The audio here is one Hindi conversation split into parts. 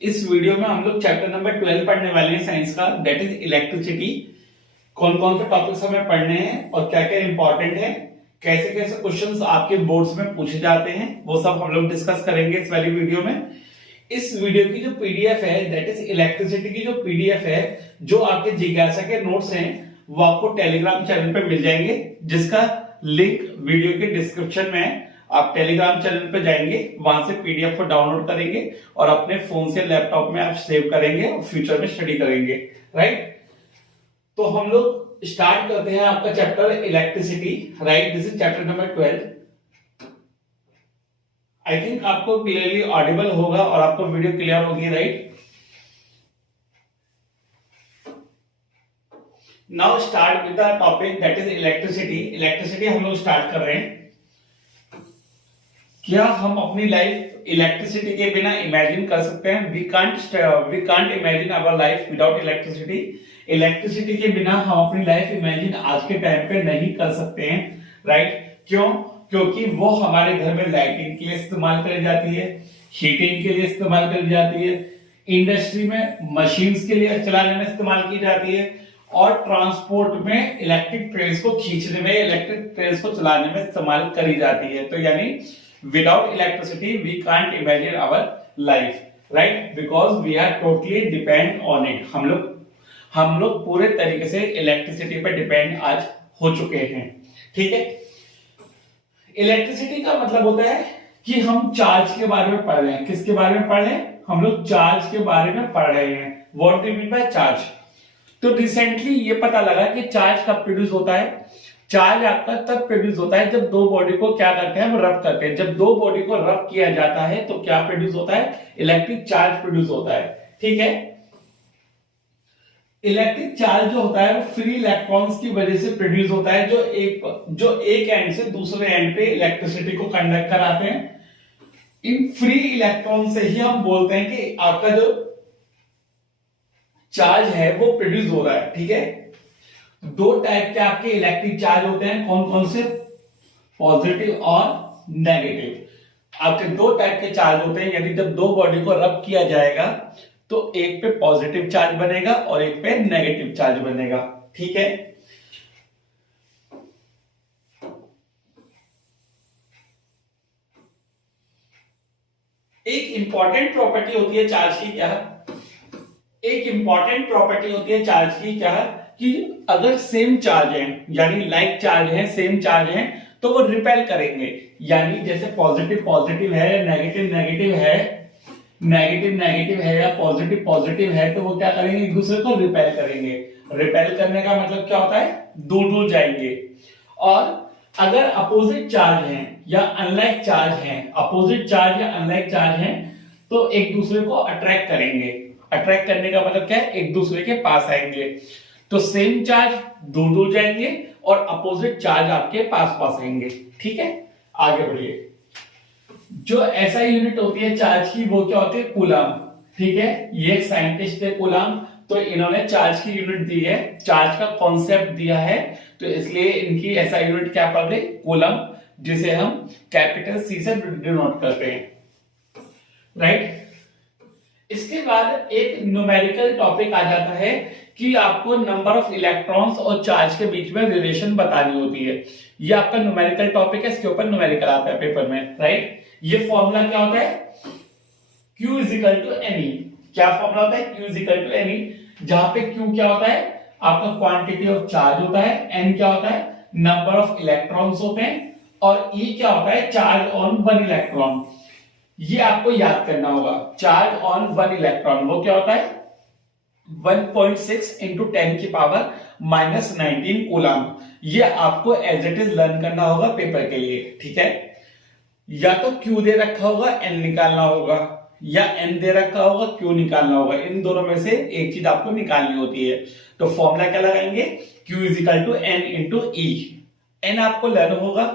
इस वीडियो में हम लोग चैप्टर नंबर 12 पढ़ने वाले हैं साइंस का, दैट इज इलेक्ट्रिसिटी। कौन कौन से टॉपिक्स हमें पढ़ने हैं और क्या क्या इंपॉर्टेंट है, कैसे कैसे क्वेश्चंस आपके बोर्ड्स में पूछे जाते हैं, वो सब हम लोग डिस्कस करेंगे इस वाली वीडियो में। इस वीडियो की जो पीडीएफ है, दैट इज इलेक्ट्रिसिटी की जो पीडीएफ है, जो आपके जिज्ञासा के नोट्स हैं, वो आपको टेलीग्राम चैनल पे मिल जाएंगे, जिसका लिंक वीडियो के डिस्क्रिप्शन में है। आप टेलीग्राम चैनल पे जाएंगे, वहां से पीडीएफ को डाउनलोड करेंगे और अपने फोन से लैपटॉप में आप सेव करेंगे और फ्यूचर में स्टडी करेंगे, राइट। तो हम लोग स्टार्ट करते हैं आपका chapter electricity, right. This is chapter number 12। I think आपको क्लियरली ऑडिबल होगा और आपको वीडियो क्लियर होगी, right. Now start with the topic that is electricity. Electricity हम लोग स्टार्ट कर रहे हैं। क्या हम अपनी लाइफ इलेक्ट्रिसिटी के बिना इमेजिन कर सकते हैं? We can't imagine our life without electricity. Electricity के बिना हम अपनी लाइफ इमेजिन आज के टाइम पे नहीं कर सकते हैं, राइट। क्यों? क्योंकि वो हमारे घर में लाइटिंग के लिए इस्तेमाल करी जाती है, हीटिंग के लिए इस्तेमाल करी जाती है, इंडस्ट्री में मशीन्स के लिए चलाने में इस्तेमाल की जाती है, और ट्रांसपोर्ट में इलेक्ट्रिक ट्रेन्स को खींचने में, इलेक्ट्रिक ट्रेन्स को चलाने में इस्तेमाल करी जाती है। तो यानी without electricity we can't imagine our life, right, because we are totally depend on it। हम लोग पूरे तरीके से इलेक्ट्रिसिटी पे डिपेंड आज हो चुके हैं, ठीक है। इलेक्ट्रिसिटी का मतलब होता है कि हम चार्ज के बारे में पढ़ रहे हैं। किसके बारे में पढ़ रहे हैं? हम लोग चार्ज के बारे में पढ़ रहे हैं। What do you mean by charge? तो रिसेंटली ये पता लगा कि चार्ज कब प्रोड्यूस होता है। चार्ज आपका तब प्रोड्यूस होता है जब दो बॉडी को क्या करते हैं, हम रब करते हैं। जब दो बॉडी को रब किया जाता है तो क्या प्रोड्यूस होता है? इलेक्ट्रिक चार्ज प्रोड्यूस होता है, ठीक है। इलेक्ट्रिक चार्ज जो होता है वो फ्री इलेक्ट्रॉन्स की वजह से प्रोड्यूस होता है, जो एक एंड से दूसरे एंड पे इलेक्ट्रिसिटी को कंडक्ट कराते हैं। इन फ्री इलेक्ट्रॉन से ही हम बोलते हैं कि आपका जो चार्ज है वो प्रोड्यूस हो रहा है, ठीक है। दो टाइप के आपके इलेक्ट्रिक चार्ज होते हैं। कौन कौन से? पॉजिटिव और नेगेटिव। आपके दो टाइप के चार्ज होते हैं। यानी जब दो बॉडी को रब किया जाएगा तो एक पे पॉजिटिव चार्ज बनेगा और एक पे नेगेटिव चार्ज बनेगा, ठीक है। एक इंपॉर्टेंट प्रॉपर्टी होती है चार्ज की, क्या? एक इंपॉर्टेंट प्रॉपर्टी होती है चार्ज की, क्या? कि अगर सेम चार्ज है, यानी लाइक चार्ज है, सेम चार्ज है, तो वो रिपेल करेंगे। यानी जैसे पॉजिटिव पॉजिटिव है, नेगेटिव नेगेटिव है, नेगेटिव नेगेटिव है या पॉजिटिव पॉजिटिव है, तो वो क्या करेंगे? एक दूसरे को रिपेल करेंगे। रिपेल करने का मतलब क्या होता है? दूर दूर जाएंगे। और अगर अपोजिट चार्ज है या अनलाइक चार्ज है, अपोजिट चार्ज या अनलाइक चार्ज है, तो एक दूसरे को अट्रैक्ट करेंगे। अट्रैक्ट करने का मतलब क्या है? एक दूसरे के पास आएंगे। तो सेम चार्ज दूर दूर जाएंगे और अपोजिट चार्ज आपके पास पास आएंगे, ठीक है। आगे बढ़िए। जो ऐसा यूनिट होती है चार्ज की, वो क्या होती है? कूलम, ठीक है। ये एक साइंटिस्ट है कूलम, तो इन्होंने चार्ज की यूनिट दी है, चार्ज का कॉन्सेप्ट दिया है, तो इसलिए इनकी ऐसा यूनिट क्या पड़ गई? कूलम, जिसे हम कैपिटल सी से डिनोट करते हैं, राइट। इसके बाद एक न्यूमेरिकल टॉपिक आ जाता है कि आपको नंबर ऑफ इलेक्ट्रॉन्स और चार्ज के बीच में रिलेशन बतानी होती है। ये आपका न्यूमेरिकल टॉपिक है, इसके ऊपर न्यूमेरिकल आता है पेपर में, राइट। ये फॉर्मूला क्या होता है? Q is equal to N E. क्या फॉर्मूला होता है? Q इजिकल टू एनी, जहां पे Q क्या होता है? आपका क्वांटिटी ऑफ चार्ज होता है, N क्या होता है? नंबर ऑफ इलेक्ट्रॉन्स होते हैं, और E क्या होता है? Charge on one electron. ये आपको याद करना होगा। चार्ज ऑन वन इलेक्ट्रॉन वो क्या होता है? 1.6 इंटू 10 की पावर माइनस 19 कूलम। ये आपको एज इट इज लर्न करना होगा पेपर के लिए, ठीक है। या तो Q दे रखा होगा, N निकालना होगा, या N दे रखा होगा, Q निकालना होगा। इन दोनों में से एक चीज आपको निकालनी होती है। तो फॉर्मूला क्या लगाएंगे? Q is equal to N into E। N आपको लर्न होगा,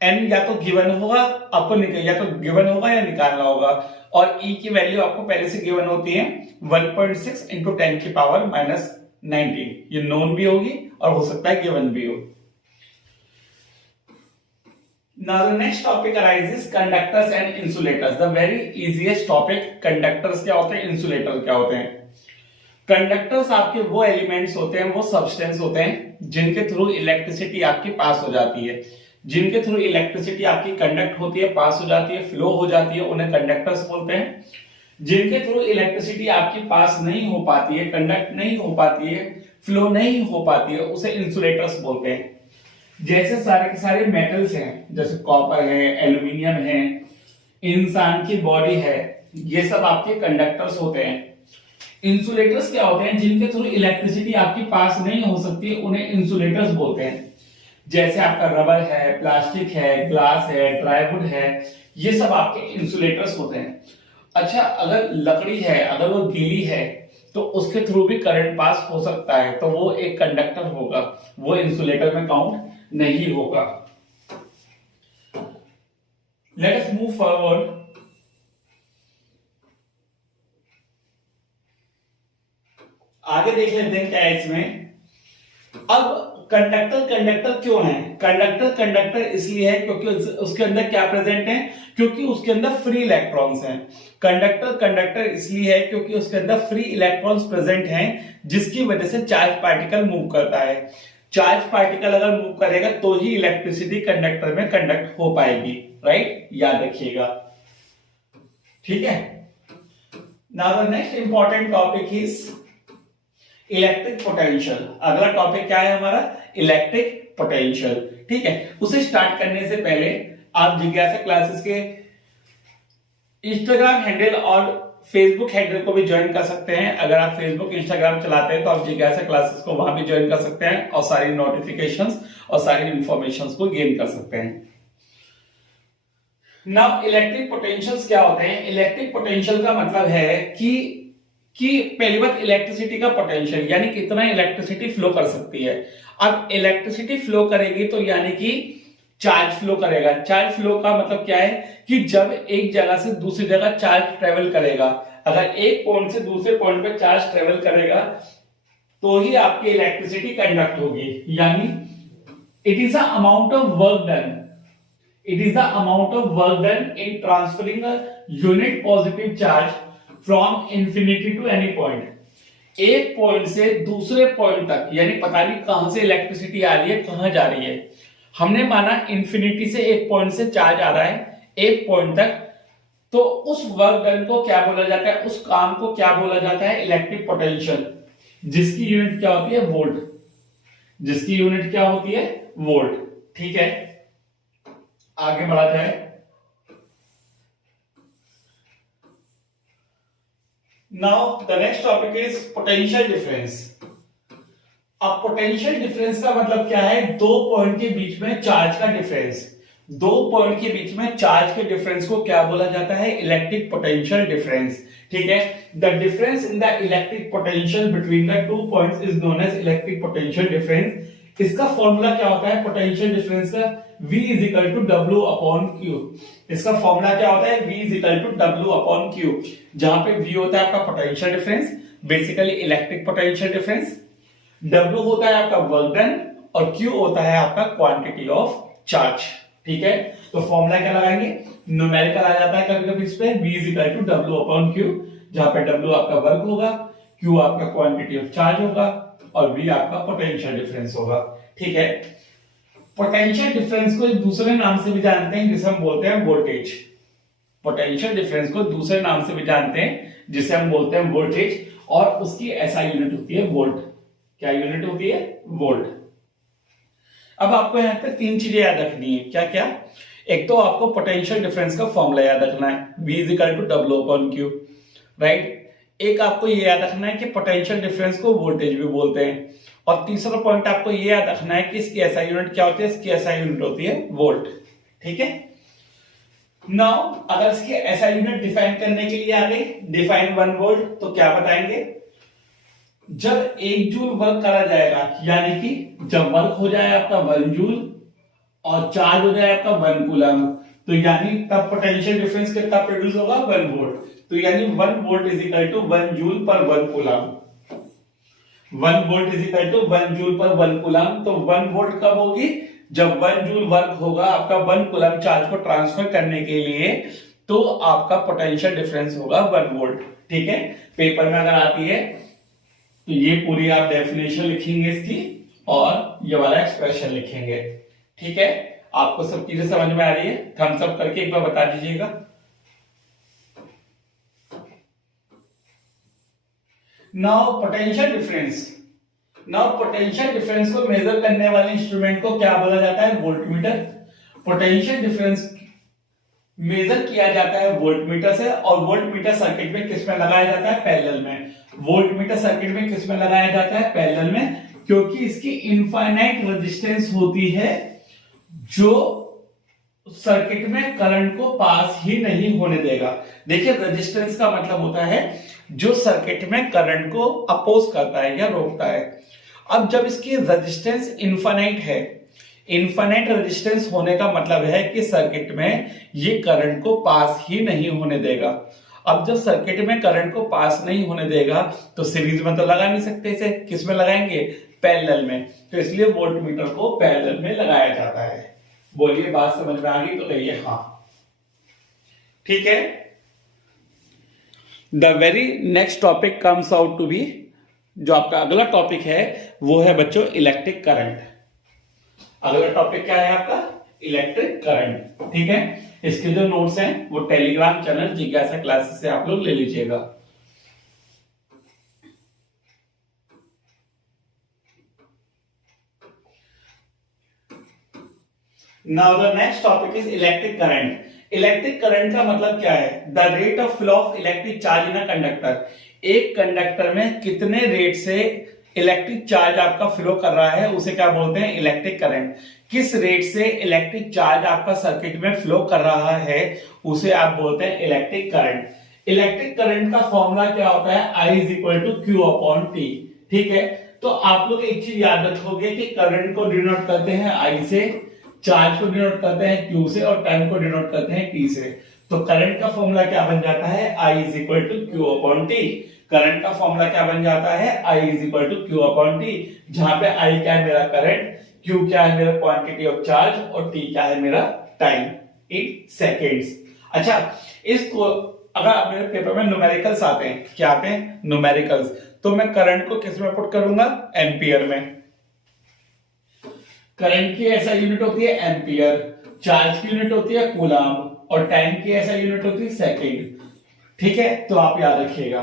N या तो गिवन होगा आपको, या तो गिवन होगा या निकालना होगा, और E की वैल्यू आपको पहले से गिवन होती है 1.6 इंटू 10 की पावर माइनस 19। ये नोन भी होगी और हो सकता है गिवन भी हो। Now the next topic arises conductors and insulators. The very easiest topic, conductors क्या होते हैं, इंसुलेटर क्या होते हैं। कंडक्टर्स आपके वो एलिमेंट्स होते हैं, वो सब्सटेंस होते हैं जिनके थ्रू इलेक्ट्रिसिटी आपकी पास हो जाती है, जिनके थ्रू इलेक्ट्रिसिटी आपकी कंडक्ट होती है, पास हो जाती है, फ्लो हो जाती है, उन्हें कंडक्टर्स बोलते हैं। जिनके थ्रू इलेक्ट्रिसिटी आपकी पास नहीं हो पाती है, कंडक्ट नहीं हो पाती है, फ्लो नहीं हो पाती है, उसे इंसुलेटर्स बोलते हैं। जैसे सारे के सारे मेटल्स हैं, जैसे कॉपर है, एल्यूमिनियम है, इंसान की बॉडी है, ये सब आपके कंडक्टर्स होते हैं। इंसुलेटर्स क्या होते हैं, जिनके थ्रू इलेक्ट्रिसिटी आपके पास नहीं हो सकती, उन्हें इंसुलेटर्स बोलते हैं। जैसे आपका रबर है, प्लास्टिक है, ग्लास है, ड्राईवुड है, ये सब आपके इंसुलेटर्स होते हैं। अच्छा, अगर लकड़ी है, अगर वो गीली है, तो उसके थ्रू भी करंट पास हो सकता है, तो वो एक कंडक्टर होगा, वो इंसुलेटर में काउंट नहीं होगा। Let us move forward. आगे देख लेते हैं क्या है इसमें। अब कंडक्टर कंडक्टर क्यों है? कंडक्टर कंडक्टर इसलिए है क्योंकि उसके अंदर क्या प्रेजेंट है, क्योंकि उसके अंदर फ्री इलेक्ट्रॉन्स हैं। कंडक्टर कंडक्टर इसलिए है क्योंकि उसके अंदर फ्री इलेक्ट्रॉन्स प्रेजेंट हैं, जिसकी वजह से चार्ज पार्टिकल मूव करता है। चार्ज पार्टिकल अगर मूव करेगा तो ही इलेक्ट्रिसिटी कंडक्टर में कंडक्ट हो पाएगी, राइट? याद रखिएगा, ठीक है। Now the next important topic is electric potential. अगला टॉपिक क्या है हमारा? इलेक्ट्रिक पोटेंशियल, ठीक है। उसे स्टार्ट करने से पहले आप जिज्ञासा क्लासेस के इंस्टाग्राम हैंडल और फेसबुक हैंडल को भी ज्वाइन कर सकते हैं। अगर आप फेसबुक इंस्टाग्राम चलाते हैं तो आप जिज्ञासा क्लासेस को वहां भी ज्वाइन कर सकते हैं और सारी नोटिफिकेशंस और सारी इंफॉर्मेशंस को गेन कर सकते हैं। नाउ इलेक्ट्रिक पोटेंशियल्स क्या होते हैं? इलेक्ट्रिक पोटेंशियल का मतलब है कि पहली बात इलेक्ट्रिसिटी का पोटेंशियल, यानी कितना इलेक्ट्रिसिटी फ्लो कर सकती है। अब इलेक्ट्रिसिटी फ्लो करेगी तो यानी कि चार्ज फ्लो करेगा। चार्ज फ्लो का मतलब क्या है कि जब एक जगह से दूसरी जगह चार्ज ट्रेवल करेगा, अगर एक पॉइंट से दूसरे पॉइंट पे चार्ज ट्रेवल करेगा तो ही आपकी इलेक्ट्रिसिटी कंडक्ट होगी। यानी it is the amount of work done, it is the amount of work done in transferring a unit positive charge from infinity to any point. एक पॉइंट से दूसरे पॉइंट तक, यानी पता नहीं कहां से इलेक्ट्रिसिटी आ रही है, कहां जा रही है। हमने माना इंफिनिटी से एक पॉइंट से चार्ज आ रहा है एक पॉइंट तक, तो उस वर्क डन को क्या बोला जाता है, उस काम को क्या बोला जाता है? इलेक्ट्रिक पोटेंशियल, जिसकी यूनिट क्या होती है? वोल्ट। जिसकी यूनिट क्या होती है? वोल्ट, ठीक है। आगे बढ़ा जाए। Now the next topic is potential difference. अब पोटेंशियल डिफरेंस का मतलब क्या है? दो पॉइंट के बीच में चार्ज का डिफरेंस। दो पॉइंट के बीच में चार्ज के डिफरेंस को क्या बोला जाता है? इलेक्ट्रिक पोटेंशियल डिफरेंस, ठीक है। The difference in the electric potential between the two points is known as electric potential difference. इसका फॉर्मूला क्या होता है पोटेंशियल डिफरेंस का? V is equal to W upon Q। इसका फॉर्मूला क्या होता है? V is equal to W upon Q, जहां पे V होता है आपका potential difference, basically electric potential difference, W होता है आपका वर्क डन और Q होता है आपका क्वांटिटी ऑफ चार्ज, ठीक है। तो फॉर्मूला क्या लगाएंगे? न्यूमेरिकल आ जाता है कभी कभी इस पे, V is equal to W upon Q, जहां पे W आपका वर्क होगा, Q आपका क्वांटिटी ऑफ चार्ज होगा और V आपका पोटेंशियल डिफरेंस होगा, ठीक है। पोटेंशियल डिफरेंस को एक दूसरे नाम से भी जानते हैं जिसे हम बोलते हैं वोल्टेज। पोटेंशियल डिफरेंस को दूसरे नाम से भी जानते हैं जिसे हम बोलते हैं वोल्टेज, और उसकी ऐसा यूनिट होती है वोल्ट। क्या यूनिट होती है? वोल्ट। अब आपको यहां पे तीन चीजें याद रखनी है। क्या क्या? एक तो आपको पोटेंशियल डिफरेंस का फॉर्मूला याद रखना है, V is equal to W upon Q, right. एक आपको ये याद रखना है कि पोटेंशियल डिफरेंस को वोल्टेज भी बोलते हैं, और तीसरा पॉइंट आपको ये याद रखना है कि इसकी ऐसा यूनिट क्या होती है? इसकी ऐसा यूनिट होती है वोल्ट, ठीक है। नाउ अगर इसकी ऐसा यूनिट डिफाइन करने के लिए आगे डिफाइन 1 वोल्ट, तो क्या बताएंगे? जब 1 जूल वर्क करा जाएगा, यानी कि जब वर्क हो जाए आपका 1 जूल और चार्ज हो जाए आपका 1 कूलम, तो यानी तब पोटेंशियल डिफरेंस कितना प्रोड्यूस होगा? 1 वोल्ट। तो यानी 1 volt is equal to 1 joule per 1 coulomb. 1 volt is equal to 1 joule per 1 coulomb. तो 1 वोल्ट कब होगी? जब 1 जूल वर्क होगा आपका 1 कूलम चार्ज को ट्रांसफर करने के लिए, तो आपका पोटेंशियल डिफरेंस होगा 1 वोल्ट। ठीक है, पेपर में अगर आती है तो ये पूरी आप डेफिनेशन लिखेंगे इसकी और ये वाला एक्सप्रेशन लिखेंगे। ठीक है, आपको सब चीजें समझ में आ रही है? थम्स अप करके एक बार बता दीजिएगा। नाउ पोटेंशियल डिफरेंस को मेजर करने वाले इंस्ट्रूमेंट को क्या बोला जाता है? वोल्टमीटर। पोटेंशियल डिफरेंस मेजर किया जाता है वोल्टमीटर से, और वोल्टमीटर सर्किट में किस में लगाया जाता है? पैरेलल में। वोल्टमीटर सर्किट में किस में लगाया जाता है? पैरेलल में, क्योंकि इसकी इनफाइनाइट रेजिस्टेंस होती है जो सर्किट में करंट को पास ही नहीं होने देगा। देखिए, रेजिस्टेंस का मतलब होता है जो सर्किट में करंट को अपोज करता है या रोकता है। अब जब इसकी रेजिस्टेंस इनफाइनाइट है, इनफाइनाइट रेजिस्टेंस होने का मतलब है कि सर्किट में ये करंट को पास ही नहीं होने देगा। अब जब सर्किट में करंट को पास नहीं होने देगा तो सीरीज में तो लगा नहीं सकते इसे, किस में लगाएंगे? पैरेलल में। तो इसलिए वोल्टमीटर को पैरेलल में लगाया जाता है। बोलिए, बात समझ में आ गई तो कहिए हाँ। ठीक है, the very next topic comes out to be, जो आपका अगला टॉपिक है वो है बच्चों इलेक्ट्रिक करंट। अगला टॉपिक क्या है आपका? Electric current. ठीक है, इसके जो नोट्स हैं वो टेलीग्राम चैनल जिज्ञासा क्लासेस से आप लोग ले लीजिएगा। Now the next topic is electric current. Electric current का मतलब क्या है? The rate of flow of electric charge in a conductor. एक कंडक्टर में कितने रेट से इलेक्ट्रिक चार्ज आपका फ्लो कर रहा है उसे क्या बोलते हैं? Electric current. किस रेट से इलेक्ट्रिक चार्ज आपका सर्किट में फ्लो कर रहा है उसे आप बोलते हैं इलेक्ट्रिक करंट। इलेक्ट्रिक करंट का फॉर्मूला क्या होता है? I is equal to Q upon T. ठीक है, तो आप लोग एक चीज याद रखोगे कि करंट को डिनोट करते हैं I से, चार्ज को डिनोट करते हैं Q से, और टाइम को डिनोट करते हैं T से। तो करंट का फॉर्मूला क्या बन जाता है? I is equal to Q upon T. Current का फॉर्मूला क्या बन जाता है? I is equal to Q upon T, जहां पे I क्या है? मेरा करंट, Q क्या है? मेरा क्वांटिटी ऑफ चार्ज, और T क्या है? मेरा टाइम इन सेकेंड्स। अच्छा, इसको अगर आप मेरे पेपर में न्यूमेरिकल्स आते हैं, क्या आते हैं? न्यूमेरिकल्स, तो मैं करंट को किस में पुट करूंगा? एम्पियर में। करंट की ऐसा यूनिट होती है एम्पियर, चार्ज की यूनिट होती है कूलम, और टाइम की ऐसा यूनिट होती है सेकेंड। ठीक है, तो आप याद रखिएगा।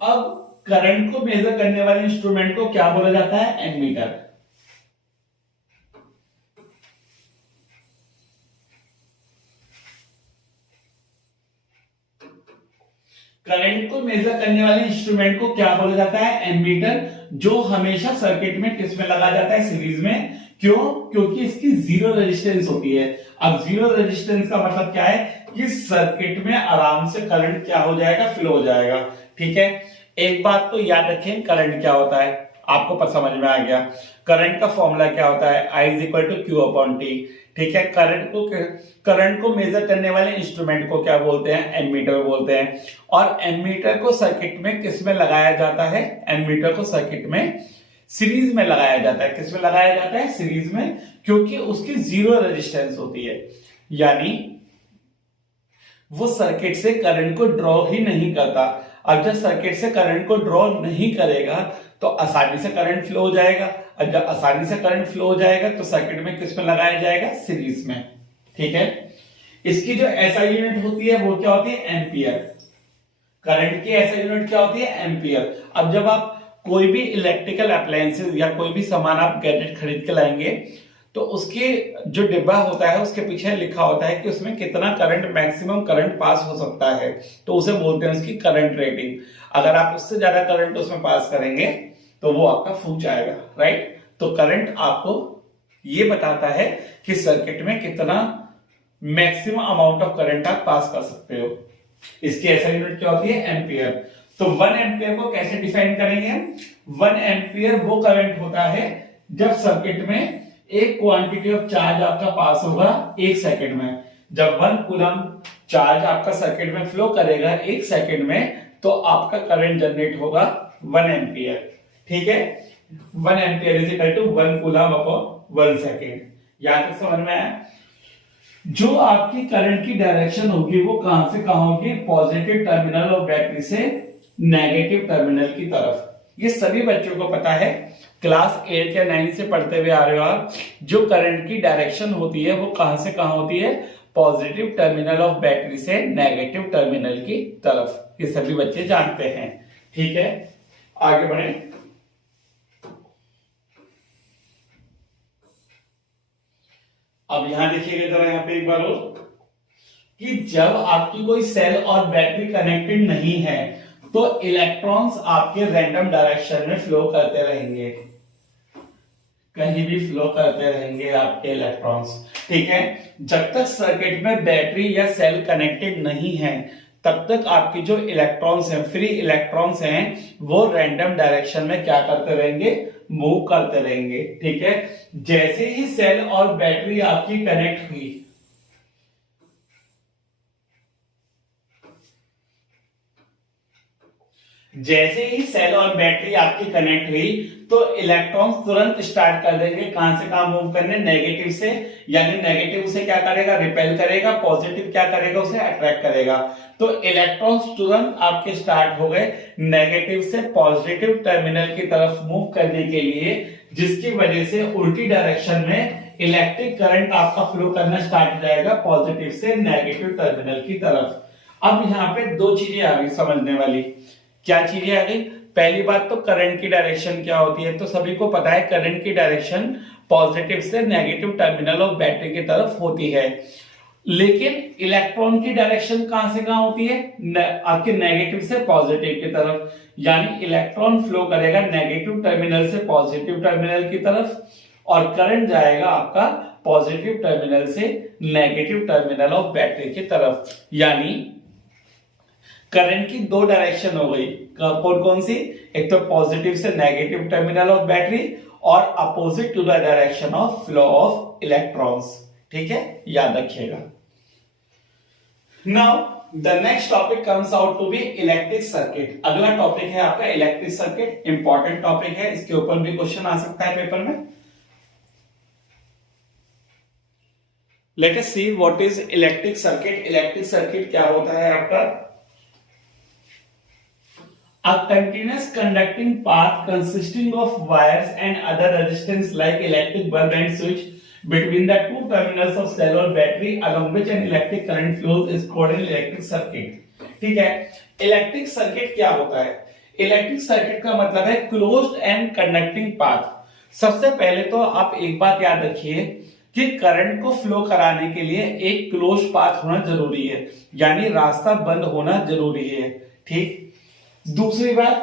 अब करंट को मेजर करने वाले इंस्ट्रूमेंट को क्या बोला जाता है? एमीटर। करंट को मेजर करने वाले इंस्ट्रूमेंट को क्या बोला जाता है? एमीटर, जो हमेशा सर्किट में किस में लगा जाता है? सीरीज में। क्यों? क्योंकि इसकी जीरो रेजिस्टेंस होती है। अब जीरो रेजिस्टेंस का मतलब क्या है? कि सर्किट में आराम से करंट क्या हो जाएगा? फ्लो हो जाएगा। ठीक है, एक बात तो याद रखें, करंट क्या होता है आपको पर समझ में आ गया। करंट का फॉर्मूला क्या होता है? I is equal to Q upon T. ठीक है, करंट को मेजर करने वाले इंस्ट्रूमेंट को क्या बोलते हैं? एमीटर बोलते हैं। और एमीटर को सर्किट में किस में लगाया जाता है? एमीटर को सर्किट में सीरीज में लगाया जाता है। किस में लगाया जाता है? सीरीज में, क्योंकि उसकी जीरो रेजिस्टेंस होती है, यानी वो सर्किट से करंट को ड्रॉ ही नहीं करता। अब जब सर्किट से करंट को ड्रॉ नहीं करेगा तो आसानी से करंट फ्लो हो जाएगा, और जब आसानी से करंट फ्लो हो जाएगा तो सर्किट में किस में लगाया जाएगा? सीरीज में। ठीक है, इसकी जो एसआई यूनिट होती है वो क्या होती है? एम्पियर। करंट की एसआई यूनिट क्या होती है? एम्पियर। अब जब आप कोई भी इलेक्ट्रिकल अप्लायंसेस या कोई भी सामान आप गैजेट खरीद के लाएंगे तो उसके जो डिब्बा होता है उसके पीछे लिखा होता है कि उसमें कितना करंट, मैक्सिमम करंट पास हो सकता है, तो उसे बोलते हैं उसकी करंट रेटिंग। अगर आप उससे ज्यादा करंट उसमें पास करेंगे तो वो आपका फूक जाएगा, राइट। तो करंट आपको ये बताता है कि सर्किट में कितना मैक्सिमम अमाउंट ऑफ करंट आप पास कर सकते हो। इसकी ऐसा यूनिट क्या होती है? एम्पियर। तो 1 एम्पियर को कैसे डिफाइन करेंगे हम? 1 एम्पियर वो करंट होता है जब सर्किट में एक क्वांटिटी ऑफ चार्ज आपका पास होगा 1 सेकंड में। जब 1 कूलम चार्ज आपका सर्किट में फ्लो करेगा 1 सेकंड में तो आपका करंट जनरेट होगा 1 एम्पियर। ठीक है, 1 ampere is equal to 1 coulomb upon 1 second. यहां तक समझ में आया? जो आपकी करंट की डायरेक्शन होगी वो कहां से कहां होगी? पॉजिटिव टर्मिनल ऑफ बैटरी से नेगेटिव टर्मिनल की तरफ। ये सभी बच्चों को पता है, क्लास 8 या 9 से पढ़ते हुए आ रहे हो आप। जो करंट की डायरेक्शन होती है वो कहां से कहां होती है? पॉजिटिव टर्मिनल ऑफ बैटरी से नेगेटिव टर्मिनल की तरफ। ये सभी बच्चे जानते हैं। ठीक है, आगे बढ़े। अब यहां देखिएगा जरा, यहां पे एक बार और, कि जब आपकी कोई सेल और बैटरी कनेक्टेड नहीं है तो इलेक्ट्रॉन्स आपके रैंडम डायरेक्शन में फ्लो करते रहेंगे, कहीं भी फ्लो करते रहेंगे आपके इलेक्ट्रॉन्स। ठीक है, जब तक सर्किट में बैटरी या सेल कनेक्टेड नहीं है तब तक आपके जो इलेक्ट्रॉन्स हैं, फ्री इलेक्ट्रॉन्स हैं, वो रैंडम डायरेक्शन में क्या करते रहेंगे? मूव करते रहेंगे। ठीक है, जैसे ही सेल और बैटरी आपकी कनेक्ट हुई, जैसे ही सेल और बैटरी आपकी कनेक्ट हुई तो इलेक्ट्रॉन्स तुरंत स्टार्ट कर देंगे कहां से कहां मूव करने? नेगेटिव से, यानी नेगेटिव उसे क्या करेगा? रिपेल करेगा। पॉजिटिव क्या करेगा? उसे अट्रैक्ट करेगा। तो इलेक्ट्रॉन्स तुरंत आपके स्टार्ट हो गए नेगेटिव से पॉजिटिव टर्मिनल की तरफ मूव करने के लिए, जिसकी वजह से उल्टी डायरेक्शन में इलेक्ट्रिक करंट आपका फ्लो करना स्टार्ट हो जाएगा पॉजिटिव से नेगेटिव टर्मिनल की तरफ। अब यहाँ पे दो चीजें आ गई समझने वाली। क्या चीजें आ गई? पहली बात तो करंट की डायरेक्शन क्या होती है, तो सभी को पता है करंट की डायरेक्शन पॉजिटिव से नेगेटिव टर्मिनल ऑफ बैटरी की तरफ होती है। लेकिन इलेक्ट्रॉन की डायरेक्शन कहां से कहां होती है? आपके नेगेटिव से पॉजिटिव की तरफ। यानी इलेक्ट्रॉन फ्लो करेगा नेगेटिव टर्मिनल से पॉजिटिव टर्मिनल की तरफ, और करंट जाएगा आपका पॉजिटिव टर्मिनल से नेगेटिव टर्मिनल ऑफ बैटरी की तरफ। यानी करंट की दो डायरेक्शन हो गई, कौन कौन सी? एक तो पॉजिटिव से नेगेटिव टर्मिनल ऑफ बैटरी, और opposite to the direction of flow of electrons. ठीक है, याद रखिएगा। Now the next topic comes out to be electric circuit. अगला टॉपिक है आपका इलेक्ट्रिक सर्किट। इंपॉर्टेंट टॉपिक है, इसके ऊपर भी क्वेश्चन आ सकता है पेपर में। Let us see what is electric circuit. Electric circuit क्या होता है आपका? A continuous conducting path consisting of wires and other resistance like electric bulb and switch between the two terminals of cell or battery along which an electric current flows is called an electric circuit। ठीक है, इलेक्ट्रिक सर्किट क्या होता है? इलेक्ट्रिक सर्किट का मतलब है क्लोज्ड एंड कंडक्टिंग पाथ। सबसे पहले तो आप एक बात याद रखिए कि करंट को फ्लो कराने के लिए एक क्लोज पाथ होना जरूरी है, यानी रास्ता बंद होना जरूरी है। ठीक, दूसरी बात,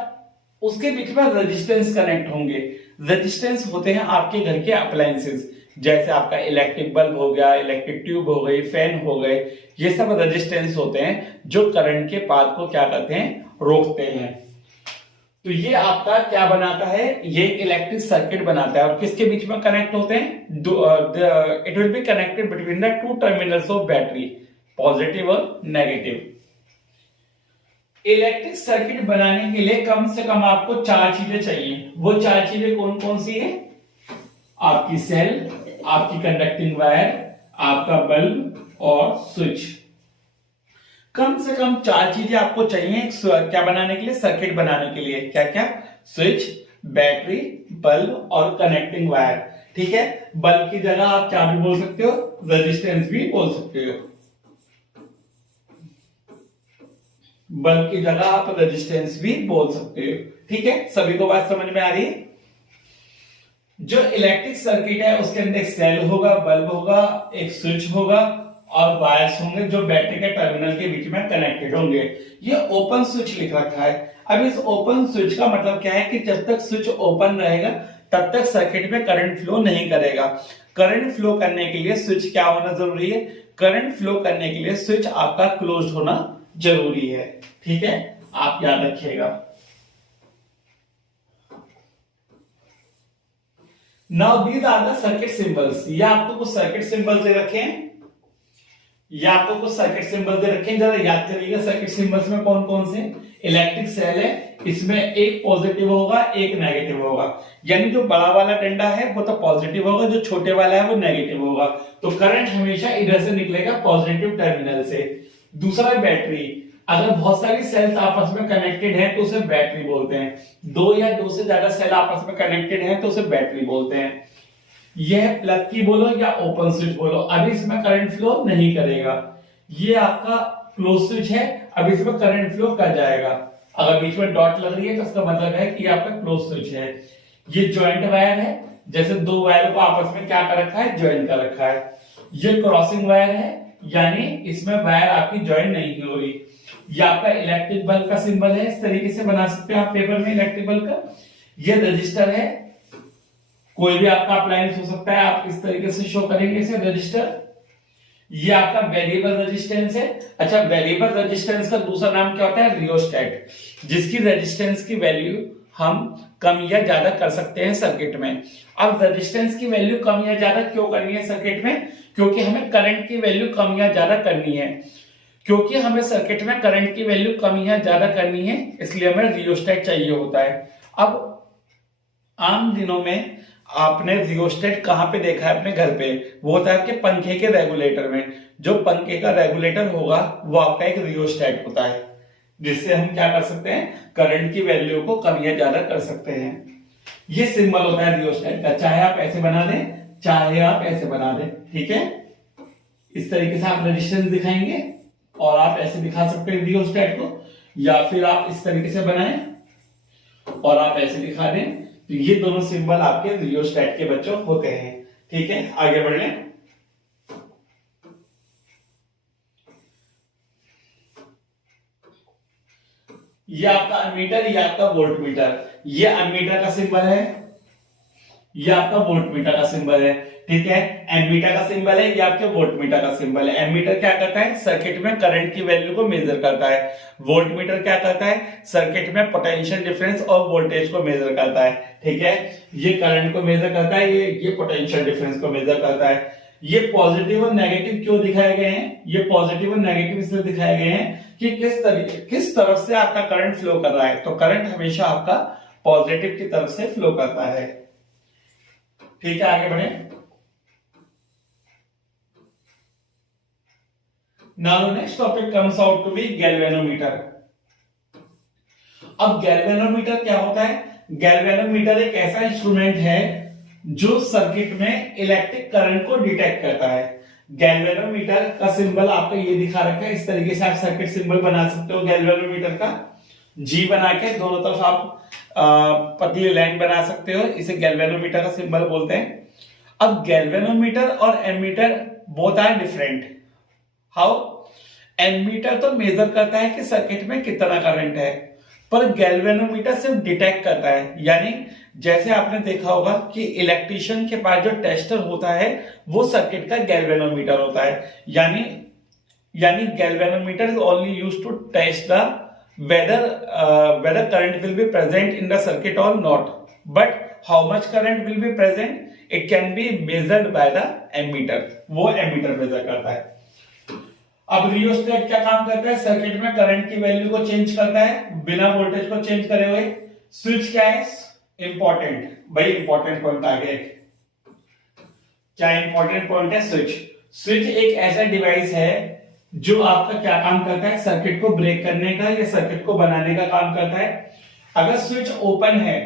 उसके बीच में रेजिस्टेंस कनेक्ट होंगे। रेजिस्टेंस होते हैं आपके घर के अप्लायंसेस, जैसे आपका इलेक्ट्रिक बल्ब हो गया, इलेक्ट्रिक ट्यूब हो गई, फैन हो गए, ये सब रेजिस्टेंस होते हैं जो करंट के पाथ को क्या करते हैं? रोकते हैं। तो ये आपका क्या बनाता है? ये इलेक्ट्रिक सर्किट बनाता है। और किसके बीच में कनेक्ट होते हैं? It will be connected between the two terminals of battery, positive और नेगेटिव। इलेक्ट्रिक सर्किट बनाने के लिए कम से कम आपको 4 चीजें चाहिए। वो 4 चीजें कौन कौन सी है? आपकी सेल, आपकी कंडक्टिंग वायर, आपका बल्ब और स्विच। कम से कम 4 चीजें आपको चाहिए क्या बनाने के लिए? सर्किट बनाने के लिए। क्या क्या? स्विच, बैटरी, बल्ब और कनेक्टिंग वायर। ठीक है, बल्ब की जगह आप क्या भी बोल सकते हो? रेजिस्टेंस भी बोल सकते हो। बल्ब की जगह आप रेजिस्टेंस भी बोल सकते हो। ठीक है, सभी को बात समझ में आ रही है? जो इलेक्ट्रिक सर्किट है उसके अंदर एक सेल होगा, बल्ब होगा, एक स्विच होगा और वायर्स होंगे जो बैटरी के टर्मिनल के बीच में कनेक्टेड होंगे। ये ओपन स्विच लिख रखा है। अब इस ओपन स्विच का मतलब क्या है कि जब तक स्विच ओपन रहेगा तब तक सर्किट में करंट फ्लो नहीं करेगा। करंट फ्लो करने के लिए स्विच क्या होना जरूरी है? करंट फ्लो करने के लिए स्विच आपका क्लोज्ड होना जरूरी है। ठीक है, आप याद रखिएगा। Now these are the circuit symbols. ये आपको कुछ सर्किट सिंबल्स दे रखे हैं, ये आपको कुछ सर्किट सिंबल्स दे रखे हैं, जरा याद करिएगा सर्किट सिंबल्स में कौन कौन से। इलेक्ट्रिक सेल है, इसमें एक पॉजिटिव होगा एक नेगेटिव होगा, यानी जो बड़ा वाला डंडा है वो तो पॉजिटिव होगा, जो छोटे वाला है वो नेगेटिव होगा। तो करंट हमेशा इधर से निकलेगा पॉजिटिव टर्मिनल से। दूसरा बैटरी, अगर बहुत सारी सेल्स आपस में कनेक्टेड है तो उसे बैटरी बोलते हैं। दो या दो से ज्यादा सेल आपस में कनेक्टेड है तो उसे बैटरी बोलते हैं। यह प्लग की बोलो या ओपन स्विच बोलो, अभी इसमें करंट फ्लो नहीं करेगा। ये आपका क्लोज स्विच है, अब इसमें करंट फ्लो कर जाएगा। अगर बीच में डॉट लग रही है तो इसका मतलब है कि आपका क्लोज स्विच है। ये जॉइंट वायर है, जैसे दो वायर को आपस में क्या कर रखा है, ज्वाइन कर रखा है। ये क्रॉसिंग वायर है, यानी इसमें वायर आपकी ज्वाइन नहीं हो रही। ये आपका इलेक्ट्रिक बल्ब का सिंबल है, इस तरीके से बना सकते हैं आप पेपर में इलेक्ट्रिक बल्ब का। ये रजिस्टर है, कोई भी आपका अप्लायंस हो सकता है, आप इस तरीके से शो करेंगे इसे रजिस्टर। ये आपका वेरिएबल रेजिस्टेंस है। अच्छा, वेरिएबल रेजिस्टेंस का दूसरा नाम क्या होता है, रियोस्टेट, जिसकी रेजिस्टेंस की वैल्यू हम कम या ज्यादा कर सकते हैं सर्किट में। अब रेजिस्टेंस की वैल्यू कम या ज्यादा क्यों करनी है सर्किट में, क्योंकि हमें करंट की वैल्यू कम या ज्यादा करनी है। क्योंकि हमें सर्किट में करंट की वैल्यू कम या ज्यादा करनी है, इसलिए हमें रियोस्टेट चाहिए होता है। अब आम दिनों में आपने रियोस्टेट कहां पे देखा है, अपने घर पे, वो होता है आपके पंखे के रेगुलेटर में। जो पंखे का रेगुलेटर होगा वो आपका एक रियोस्टेट होता है, जिससे हम क्या कर सकते हैं, करंट की वैल्यू को कम या ज्यादा कर सकते हैं। ये सिंबल होता है रियोस्टेट का, चाहे आप ऐसे बना दें चाहे आप ऐसे बना दें, ठीक है। इस तरीके से आप रेजिस्टेंस दिखाएंगे और आप ऐसे दिखा सकते हैं रियोस्टेट को, या फिर आप इस तरीके से बनाएं और आप ऐसे दिखा दें। तो ये दोनों सिंबल आपके रियोस्टेट के बच्चों होते हैं, ठीक है। आगे बढ़ लें। ये आपका अमीटर, ये आपका वोल्ट मीटर। ये अमीटर का सिंबल है, ये आपका वोल्ट मीटर का सिंबल है, ठीक है। एमीटर का सिंबल है, ये आपके वोल्ट मीटर का सिंबल है। एमीटर क्या करता है, सर्किट में करंट की वैल्यू को मेजर करता है। वोल्ट मीटर क्या करता है, सर्किट में पोटेंशियल डिफरेंस और वोल्टेज को मेजर करता है, ठीक है। ये करंट को मेजर करता है, ये पोटेंशियल डिफरेंस को मेजर करता है। ये पॉजिटिव और नेगेटिव क्यों दिखाए गए हैं, ये पॉजिटिव और नेगेटिव इसलिए दिखाए गए हैं कि किस तरफ से आपका करंट फ्लो कर रहा है। तो करंट हमेशा आपका पॉजिटिव की तरफ से फ्लो करता है, ठीक है। आगे बढ़े। Now the next topic comes out to be galvanometer। अब गैल्वेनोमीटर क्या होता है, गैल्वेनोमीटर एक ऐसा इंस्ट्रूमेंट है जो सर्किट में इलेक्ट्रिक करंट को डिटेक्ट करता है। गैल्वेनोमीटर का सिंबल आपको ये दिखा रखा है, इस तरीके से आप सर्किट सिंबल बना सकते हो गैल्वेनोमीटर का। जी बना के दोनों तरफ आप पतली लाइन बना सकते हो, इसे गैल्वेनोमीटर का सिंबल बोलते हैं। अब गैल्वेनोमीटर और ammeter both are different. How, ammeter तो मेजर करता है कि सर्किट में कितना करंट है, पर गैल्वेनोमीटर सिर्फ डिटेक्ट करता है। यानी जैसे आपने देखा होगा कि इलेक्ट्रिशियन के पास जो टेस्टर होता है वो सर्किट का गैल्वेनोमीटर होता है। यानी galvanometer is only used to test the whether current will be present in the circuit or not, but how much current will be present it can be measured by the ammeter, वो एमीटर मेजर करता है। अब रियोस्टेट क्या काम करता है, सर्किट में करंट की वैल्यू को चेंज करता है बिना वोल्टेज को चेंज करे हुए। स्विच क्या है, इंपॉर्टेंट, भाई इंपॉर्टेंट पॉइंट आ गया। क्या इंपॉर्टेंट पॉइंट है, स्विच। स्विच एक ऐसा डिवाइस है जो आपका क्या काम करता है, सर्किट को ब्रेक करने का या सर्किट को बनाने का काम करता है। अगर स्विच ओपन है,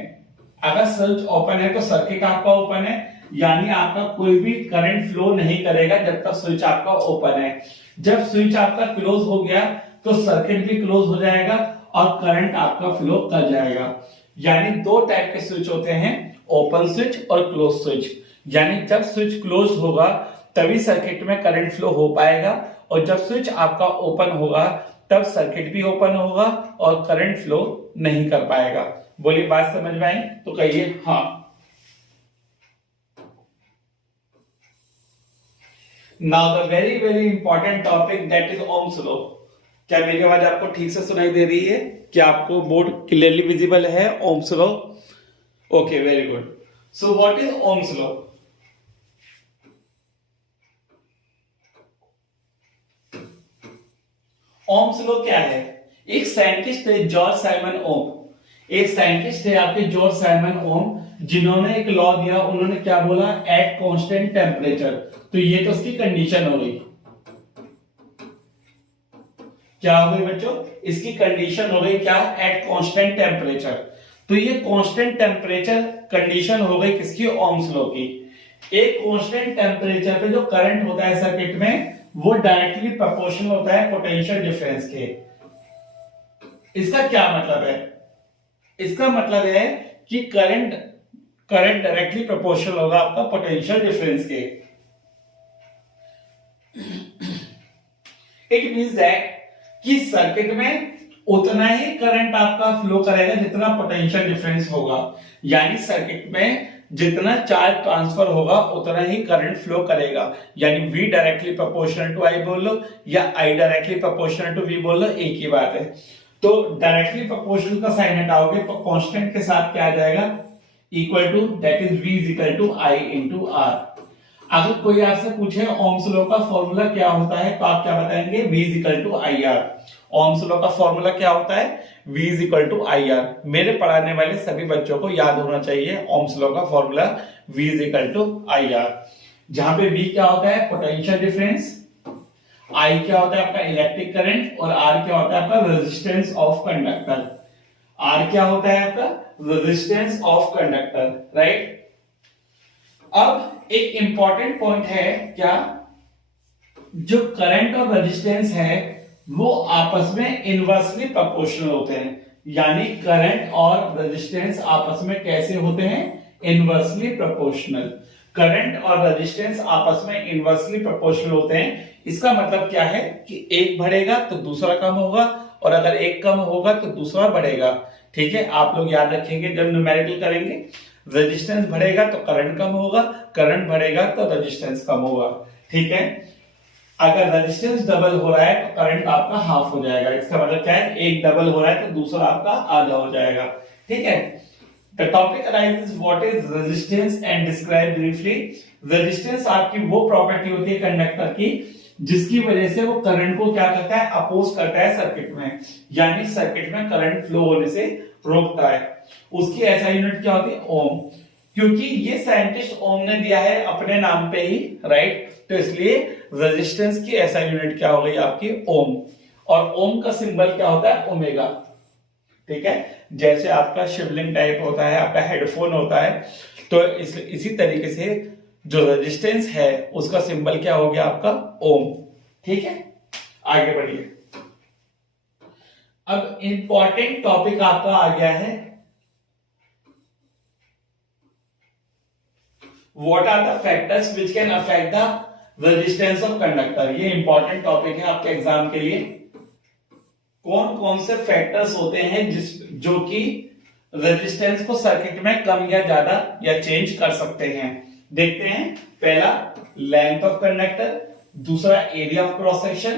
तो सर्किट आपका ओपन है, यानी आपका कोई भी करंट फ्लो नहीं करेगा जब तक स्विच आपका ओपन है। जब स्विच आपका क्लोज हो गया तो सर्किट भी क्लोज हो जाएगा और करंट आपका फ्लो कर जाएगा। यानी दो टाइप के स्विच होते हैं, ओपन स्विच और क्लोज स्विच। यानी जब स्विच क्लोज होगा तभी सर्किट में करंट फ्लो हो पाएगा, और जब स्विच आपका ओपन होगा तब सर्किट भी ओपन होगा और करंट फ्लो नहीं कर पाएगा। बोलिए बात समझ में आई तो कहिए हाँ। Now the very very important topic that is Ohm's law. क्या मेरी आवाज आपको ठीक से सुनाई दे रही है, क्या आपको बोर्ड क्लियरली विजिबल है, Ohm's law? Okay, very good. So what is Ohm's law? Ohm's law क्या है? एक साइंटिस्ट थे जॉर्ज साइमन ओम, एक साइंटिस्ट थे आपके जॉर्ज साइमन ओम, जिन्होंने एक लॉ दिया। उन्होंने क्या बोला? At constant temperature. तो ये तो उसकी कंडीशन हो गई। क्या हो गई बच्चों? इसकी कंडीशन हो गई क्या? At constant temperature. तो ये कांस्टेंट टेम्परेचर कंडीशन हो गई किसकी? ओम्स लॉ की। एक कांस्टेंट टेम्परेचर पे जो करंट होता है सर्किट में, वो डायरेक्टली प्रोपोर्शनल होता है पोटेंशियल डिफरेंस के। इसका क्या मतलब है? इसका मतलब है कि करंट डायरेक्टली प्रोपोर्शनल होगा आपका पोटेंशियल डिफरेंस के। इट मींस दैट कि सर्किट में उतना ही करंट आपका फ्लो करेगा जितना पोटेंशियल डिफरेंस होगा। यानी सर्किट में जितना चार्ज ट्रांसफर होगा उतना ही करंट फ्लो करेगा। यानी V directly proportional to I बोल लो या I directly proportional to V बोल लो, एक ही बात है। तो डायरेक्टली प्रोपोर्शनल का साइन हटाओगे तो कांस्टेंट के साथ क्या आ जाएगा? Equal to, that is V is equal to I into R। अगर कोई आपसे पूछे ओम्स लॉ का फॉर्मूला क्या होता है, तो आप क्या बताएंगे? V is equal to IR। Ohm's law का फॉर्मूला क्या होता है? V is equal to IR। मेरे पढ़ाने वाले सभी बच्चों को याद होना चाहिए ओम्स लॉ का formula V is equal to IR, जहां पे V क्या होता है? पोटेंशियल डिफरेंस, I क्या होता है? आपका इलेक्ट्रिक करंट, और R क्या होता है? आपका रेजिस्टेंस ऑफ कंडक्टर। R क्या होता है? आपका रेजिस्टेंस ऑफ कंडक्टर, राइट। अब एक इंपॉर्टेंट पॉइंट है क्या? जो करंट और रेजिस्टेंस है वो आपस में इनवर्सली प्रोपोर्शनल होते हैं। यानी करंट और रेजिस्टेंस आपस में कैसे होते हैं? Inversely proportional. करंट और रेजिस्टेंस आपस में इनवर्सली प्रोपोर्शनल होते हैं। इसका मतलब क्या है कि एक बढ़ेगा तो दूसरा कम होगा, और अगर एक कम होगा तो दूसरा बढ़ेगा। ठीक है, आप लोग याद रखेंगे जब न्यूमेरिकल करेंगे। रेजिस्टेंस बढ़ेगा तो करंट कम होगा, करंट बढ़ेगा तो रेजिस्टेंस कम होगा। ठीक है, अगर रेजिस्टेंस डबल हो रहा है तो करंट आपका हाफ हो जाएगा। इसका मतलब क्या है? एक डबल हो रहा है तो दूसरा आपका आधा हो जाएगा। ठीक है, the topic arises what is resistance and describe briefly. Resistance आपकी वो प्रॉपर्टी होती है कंडक्टर की जिसकी वजह से वो करंट को क्या करता है? अपोज करता है सर्किट में, यानी सर्किट में करंट फ्लो होने से रोकता है। उसकी ऐसा यूनिट क्या होती है? ओम। क्योंकि ये साइंटिस्ट ओम ने दिया है अपने नाम पे ही, राइट, तो इसलिए रेजिस्टेंस की ऐसा यूनिट क्या हो गई आपकी? ओम। और ओम का सिंबल क्या होता है? ओमेगा। ठीक है, जैसे आपका शिवलिंग टाइप होता है, आपका हेडफोन होता है, तो इसी तरीके से जो रेजिस्टेंस है उसका सिंबल क्या हो गया आपका? ओम। ठीक है, आगे बढ़िए। अब इंपॉर्टेंट टॉपिक आपका आ गया है, what are the factors which can affect the resistance of conductor. ये इंपॉर्टेंट टॉपिक है आपके एग्जाम के लिए। कौन कौन से फैक्टर्स होते हैं जो कि रेजिस्टेंस को सर्किट में कम या ज्यादा या चेंज कर सकते हैं? देखते हैं। पहला, लेंथ ऑफ कंडक्टर, दूसरा एरिया ऑफ क्रॉस सेक्शन,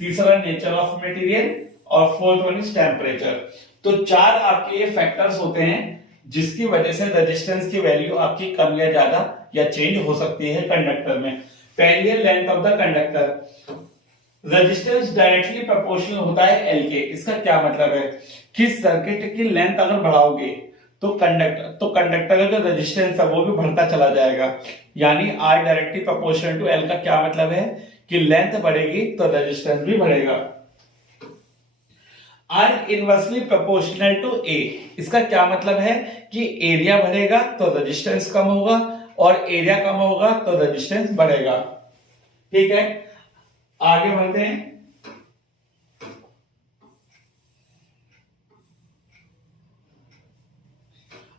तीसरा नेचर ऑफ मटेरियल, और फोर्थ वन इज टेम्परेचर। तो चार आपके ये फैक्टर्स होते हैं जिसकी वजह से रेजिस्टेंस की वैल्यू आपकी कम या ज्यादा या चेंज हो सकती है कंडक्टर में। पहली है length of the conductor. Resistance directly proportional होता है एल के। इसका क्या मतलब है कि सर्किट की लेंथ अगर बढ़ाओगे तो कंडक्टर का जो रेजिस्टेंस है वो भी बढ़ता चला जाएगा। यानी R directly proportional to L का क्या मतलब है कि लेंथ बढ़ेगी तो रेजिस्टेंस भी बढ़ेगा। आर इनवर्सली प्रोपोर्शनल टू ए, इसका क्या मतलब है कि एरिया बढ़ेगा तो रेजिस्टेंस कम होगा, और एरिया कम होगा तो रेजिस्टेंस बढ़ेगा। ठीक है, आगे बढ़ते हैं।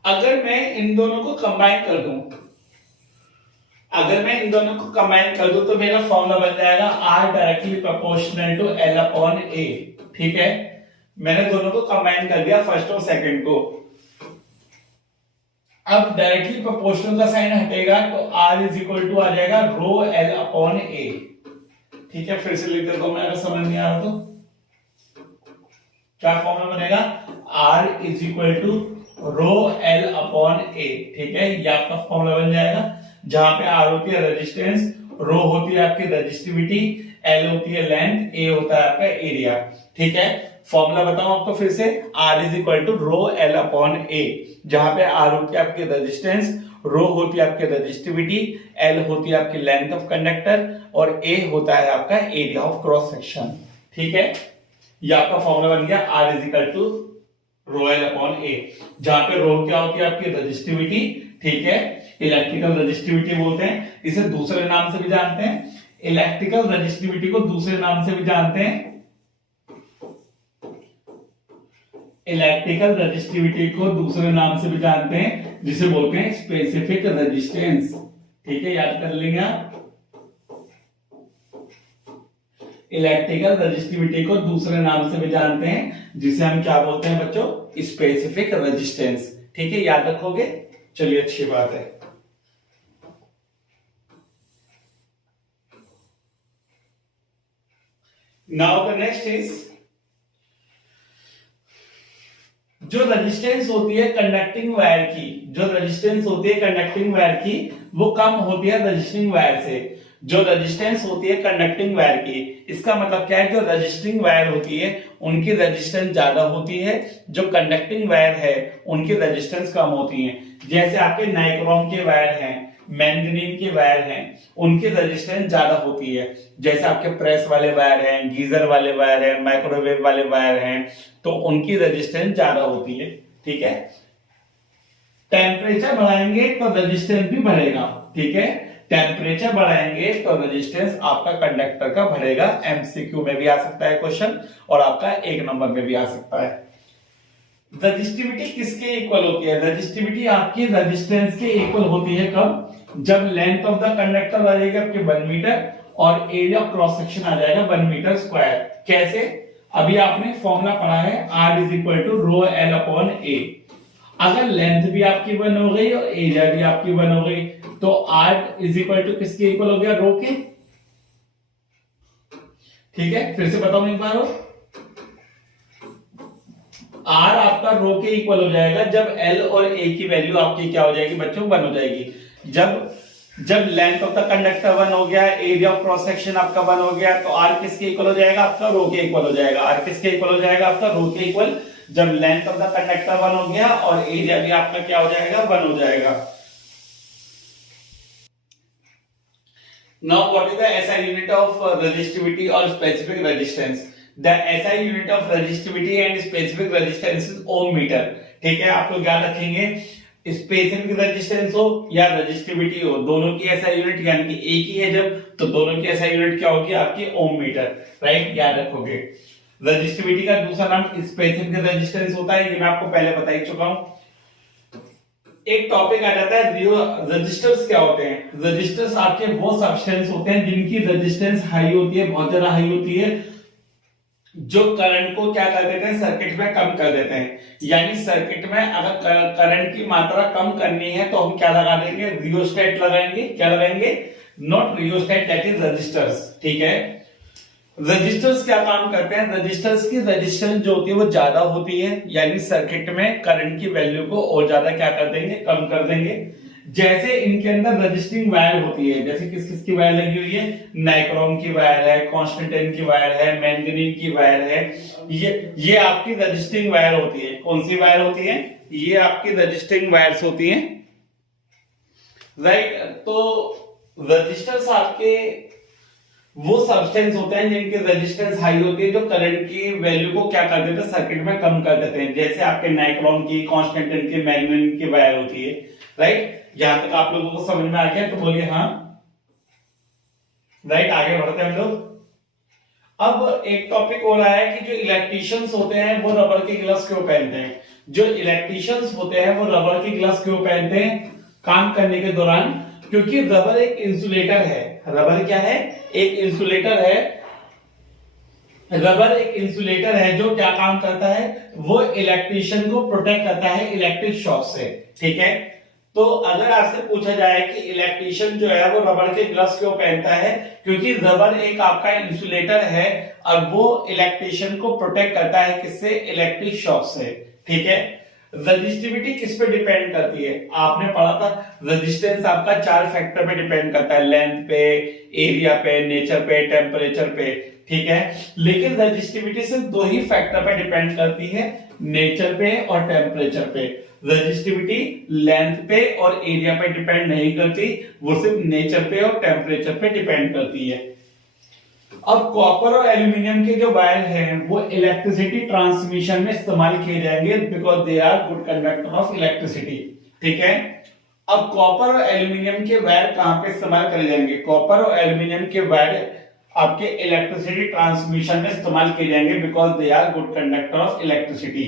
अगर मैं इन दोनों को कंबाइन कर दूं, तो मेरा फॉर्मूला बन जाएगा R directly proportional to L upon A. ठीक है, मैंने दोनों को कंबाइन कर दिया, फर्स्ट और सेकंड को। अब डायरेक्टली प्रोपोर्शनल का साइन हटेगा तो आर इज इक्वल टू आ जाएगा रो एल अपॉन ए। ठीक है, फिर से लिख देता हूं मैं, अगर समझ नहीं आ रहा तो। क्या फॉर्मूला बनेगा? R is equal to rho L upon A. ठीक है, ये आपका फॉर्मूला बन जाएगा, जहां पे आर होती है रेजिस्टेंस, रो होती है आपकी रेजिस्टिविटी, एल होती है लेंथ, ए होता है आपका एरिया। ठीक है, फॉर्मूला बताऊं आपको फिर से, R is equal to rho L upon A, जहां पे R होती है आपकी रेजिस्टेंस, रो होती है आपकी रेजिस्टिविटी, एल होती है आपकी लेंथ ऑफ कंडक्टर और ए होता है आपका एरिया ऑफ क्रॉस सेक्शन। ठीक है, ये आपका फॉर्मूला बन गया R is equal to rho L upon A, जहां पे रो क्या होती है आपकी रेजिस्टिविटी, ठीक है, इलेक्ट्रिकल रेजिस्टिविटी बोलते हैं, इसे दूसरे नाम से भी जानते हैं, इलेक्ट्रिकल रेजिस्टिविटी को दूसरे नाम से भी जानते हैं, इलेक्ट्रिकल रेजिस्टिविटी को दूसरे नाम से भी जानते हैं जिसे बोलते हैं स्पेसिफिक रेजिस्टेंस। ठीक है, याद कर लेंगे आप, इलेक्ट्रिकल रेजिस्टिविटी को दूसरे नाम से भी जानते हैं जिसे हम क्या बोलते हैं बच्चों, स्पेसिफिक रेजिस्टेंस। ठीक है, याद रखोगे, चलिए अच्छी बात है। नाउ द नेक्स्ट इज, जो रेजिस्टेंस होती है कंडक्टिंग वायर की, जो रेजिस्टेंस होती है कंडक्टिंग वायर की वो कम होती है रजिस्टिंग वायर से। जो रेजिस्टेंस होती है कंडक्टिंग वायर की, इसका मतलब क्या है, जो रजिस्टिंग वायर होती है उनकी रेजिस्टेंस ज्यादा होती है, जो कंडक्टिंग वायर है उनकी रेजिस्टेंस कम होती है। जैसे आपके नाइक्रोम के वायर हैं, मैंगनीज के वायर हैं, उनकी रेजिस्टेंस ज्यादा होती है। जैसे आपके प्रेस वाले वायर हैं, गीजर वाले वायर हैं, माइक्रोवेव वाले वायर हैं, तो उनकी रेजिस्टेंस ज्यादा होती है। ठीक है, टेम्परेचर बढ़ाएंगे तो रेजिस्टेंस भी बढ़ेगा। ठीक है, टेम्परेचर बढ़ाएंगे तो रेजिस्टेंस आपका कंडक्टर का बढ़ेगा। एमसीक्यू में भी आ सकता है क्वेश्चन और आपका 1 नंबर में भी आ सकता है। रेजिस्टिविटी किसके इक्वल होती है, रेजिस्टिविटी आपकी रेजिस्टेंस के इक्वल होती है कब, जब लेंथ ऑफ द कंडक्टर आ जाएगा आपके 1 मीटर और एरिया ऑफ क्रॉस सेक्शन आ जाएगा 1 मीटर स्क्वायर। कैसे, अभी आपने फॉर्मूला पढ़ा है R is equal to rho L upon A. अगर लेंथ भी आपकी 1 हो गई और एरिया भी आपकी 1 हो गई तो R इज इक्वल टू किसके इक्वल हो गया, रो के। ठीक है, फिर से बताऊं एक बार, R आपका रो के इक्वल हो जाएगा जब L और A की वैल्यू आपकी क्या हो जाएगी बच्चों, 1 हो जाएगी। जब लेंथ ऑफ द कंडक्टर 1 हो गया, एरिया ऑफ क्रॉस सेक्शन आपका 1 हो गया, तो R किसके इक्वल हो जाएगा, आपका रो के इक्वल हो जाएगा। R किसके इक्वल हो जाएगा, आपका रो के इक्वल, जब लेंथ ऑफ द कंडक्टर 1 हो गया और एरिया भी आपका क्या हो जाएगा, 1 हो जाएगा। Now what is the SI unit of resistivity or specific resistance? The SI unit of resistivity and specific resistance is ohm meter. ठीक है, आप लोग याद रखेंगे, स्पेसिफिक रेजिस्टेंस हो या रेजिस्टिविटी हो, दोनों की SI यूनिट यानी कि एक ही है जब, तो दोनों की SI यूनिट क्या होगी आपकी, ओम मीटर। राइट, याद रखोगे। रेजिस्टिविटी का दूसरा नाम स्पेसिफिक रेजिस्टेंस होता है, ये मैं आपको पहले बता ही चुका हूं। एक टॉपिक आ जाता है रेजिस्टर्स क्या होते हैं। रेजिस्टर्स आपके वो सब्सटेंस होते हैं जिनकी रेजिस्टेंस हाई होती है, बहुत ज्यादा हाई होती है, जो करंट को क्या कर देते हैं, सर्किट में कम कर देते हैं। यानी सर्किट में अगर करंट की मात्रा कम करनी है तो हम क्या लगा देंगे, रियोस्टेट लगाएंगे। क्या लगाएंगे, not rheostat, that is resistors. ठीक है, रेजिस्टर्स क्या काम करते हैं, रेजिस्टर्स की रेजिस्टेंस जो होती है वो ज्यादा होती है, यानी सर्किट में करंट की वैल्यू को और ज्यादा क्या कर देंगे, कम कर देंगे। जैसे इनके अंदर रजिस्टिंग वायर होती है, जैसे किस किस की वायर लगी हुई है, नाइक्रोम की वायर है, कॉन्स्टेंटाइन की वायर है, मैंगनीज की वायर है, ये आपकी रजिस्टिंग वायर होती है। कौन सी वायर होती है, ये आपकी रजिस्टिंग वायर्स होती है। राइट, तो रजिस्टर्स आपके वो सब्सटेंस होते हैं जिनकी रेजिस्टेंस हाई होती है, जो करंट की वैल्यू को क्या कर देते हैं, सर्किट में कम कर देते हैं। जैसे आपके नाइक्रोम की, कॉन्स्टेंटाइन की, मैग्नेट की वायर होती है। राइट, यहां तक आप लोगों को समझ में आ गया तो बोलिए हाँ। राइट, आगे बढ़ते हैं हम लोग। अब एक टॉपिक हो रहा है कि जो इलेक्ट्रिशियंस होते हैं वो रबर के ग्लव्स क्यों पहनते हैं। जो इलेक्ट्रिशियंस होते हैं वो रबर के ग्लव्स क्यों पहनते हैं काम करने के दौरान, क्योंकि रबर एक इंसुलेटर है। रबर क्या है, एक इंसुलेटर है। रबर एक इंसुलेटर है जो क्या काम करता है, वो इलेक्ट्रिशियन को प्रोटेक्ट करता है इलेक्ट्रिक शॉक से। ठीक है, तो अगर आपसे पूछा जाए कि इलेक्ट्रिशियन जो है वो रबर के ग्लव्स क्यों पहनता है, क्योंकि रबर एक आपका इंसुलेटर है और वो इलेक्ट्रिशियन को प्रोटेक्ट करता है किससे, इलेक्ट्रिक शॉक से। ठीक है, रेजिस्टिविटी किस पे डिपेंड करती है, आपने पढ़ा था रेजिस्टेंस आपका 4 फैक्टर पे डिपेंड करता है, लेंथ पे, एरिया पे, नेचर पे, टेम्परेचर पे। ठीक है। लेकिन रेजिस्टिविटी सिर्फ दो ही फैक्टर पे डिपेंड करती है, नेचर पे और टेम्परेचर पे। रेजिस्टिविटी लेंथ पे और एरिया पे डिपेंड नहीं करती, वो सिर्फ नेचर पे और टेम्परेचर पे डिपेंड करती है। अब कॉपर और एल्यूमिनियम के जो वायर हैं वो इलेक्ट्रिसिटी ट्रांसमिशन में इस्तेमाल किए जाएंगे because they are good conductor of electricity, ठीक है। अब कॉपर और एल्यूमिनियम के वायर कहां पे इस्तेमाल करे जाएंगे? कॉपर और एल्यूमिनियम के वायर आपके इलेक्ट्रिसिटी ट्रांसमिशन में इस्तेमाल किए जाएंगे because they are good conductor of electricity,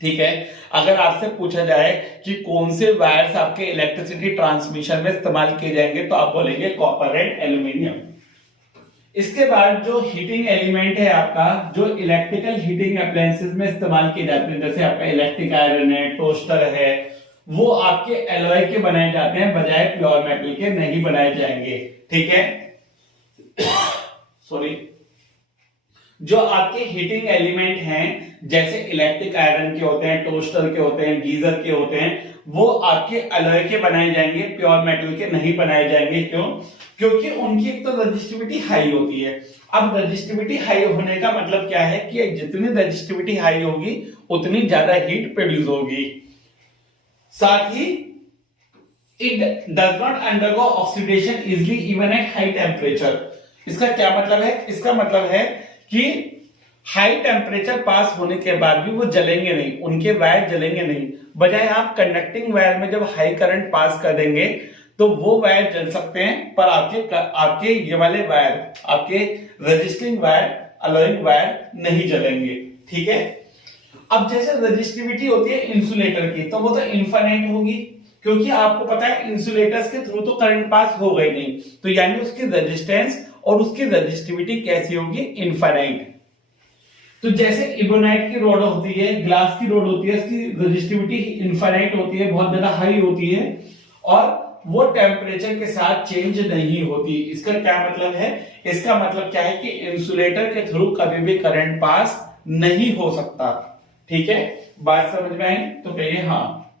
ठीक है। अगर आपसे पूछा जाए कि कौन से वायर्स आपके इलेक्ट्रिसिटी ट्रांसमिशन में इस्तेमाल किए जाएंगे तो आप बोलेंगे कॉपर एंड एल्यूमिनियम। इसके बाद जो हीटिंग एलिमेंट है आपका, जो इलेक्ट्रिकल हीटिंग अप्लायंसेस में इस्तेमाल किए जाते हैं, जैसे आपका इलेक्ट्रिक आयरन है, टोस्टर है, वो आपके एलॉय के बनाए जाते हैं बजाय प्योर मेटल के नहीं बनाए जाएंगे, ठीक है। सॉरी, जो आपके हीटिंग एलिमेंट हैं जैसे इलेक्ट्रिक आयरन के होते हैं, टोस्टर के होते हैं, गीजर के होते हैं, वो आपके अलॉय के बनाए जाएंगे, प्योर मेटल के नहीं बनाए जाएंगे। क्यों? क्योंकि उनकी एक तो रजिस्टिविटी हाई होती है। अब रजिस्टिविटी हाई होने का मतलब क्या है कि जितनी रजिस्टिविटी हाई होगी उतनी ज्यादा हीट प्रोड्यूस होगी। साथ ही it does not undergo oxidation easily even at high temperature. इसका क्या मतलब है? इसका मतलब है कि हाई टेम्परेचर पास होने के बाद भी वो जलेंगे नहीं, उनके वायर जलेंगे नहीं। बजाय आप कंडक्टिंग वायर में जब हाई करंट पास कर देंगे तो वो वायर जल सकते हैं, पर आपके ये वाले वायर, आपके रेजिस्टिंग वायर, अलॉइंग वायर नहीं जलेंगे, ठीक है। अब जैसे रेजिस्टिविटी होती है इंसुलेटर की, तो वो तो इनफाइनाइट होगी, क्योंकि आपको पता है इंसुलेटर्स के थ्रू तो करंट पास होगा ही नहीं, तो यानी उसकी रेजिस्टेंस और उसकी रेजिस्टिविटी कैसी होगी? इनफाइनाइट। तो जैसे इबोनाइट की रोड होती है, ग्लास की रोड होती है, इसकी रेजिस्टिविटी इनफाइनाइट होती है, बहुत ज्यादा हाई होती है और वो टेम्परेचर के साथ चेंज नहीं होती। इसका क्या मतलब है? इसका मतलब क्या है कि इंसुलेटर के थ्रू कभी भी करंट पास नहीं हो सकता, ठीक है। बात समझ में आई तो कहिए हाँ।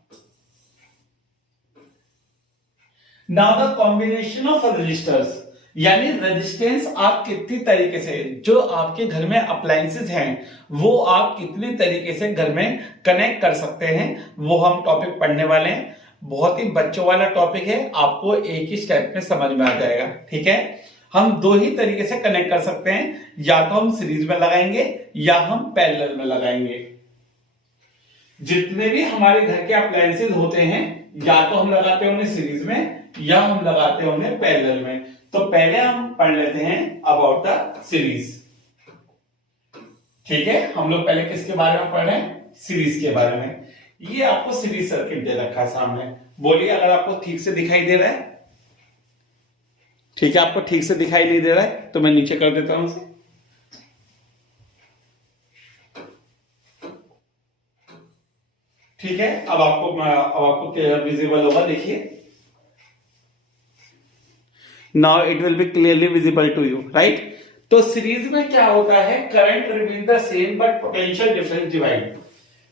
Now the combination of resistors, यानी रेजिस्टेंस आप कितनी तरीके से, जो आपके घर में अप्लायंसेस हैं वो आप कितनी तरीके से घर में कनेक्ट कर सकते हैं, वो हम टॉपिक पढ़ने वाले हैं। बहुत ही बच्चों वाला टॉपिक है, आपको एक ही स्टेप में समझ में आ जाएगा, ठीक है। हम दो ही तरीके से कनेक्ट कर सकते हैं, या तो हम सीरीज में लगाएंगे या हम पैरेलल में लगाएंगे। जितने भी हमारे घर के अप्लायंसेस होते हैं या तो हम लगाते हैं उन्हें सीरीज में या हम लगाते हैं उन्हें पैरेलल में। तो पहले हम पढ़ लेते हैं अबाउट द सीरीज, ठीक है। हम लोग पहले किसके बारे में पढ़ रहे हैं? सीरीज के बारे में। ये आपको सीरीज सर्किट दे रखा है सामने, बोलिए अगर आपको ठीक से दिखाई दे रहा है। ठीक है, आपको ठीक से दिखाई नहीं दे रहा है तो मैं नीचे कर देता हूं उसे। ठीक है, अब आपको क्लियर विजिबल होगा, देखिए। Now it will be clearly visible to you, right. तो सीरीज में क्या होता है? Current remain the same but potential difference divide.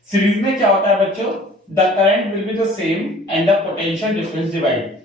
Series में क्या होता है बच्चों? The current will be the same and the potential difference divide.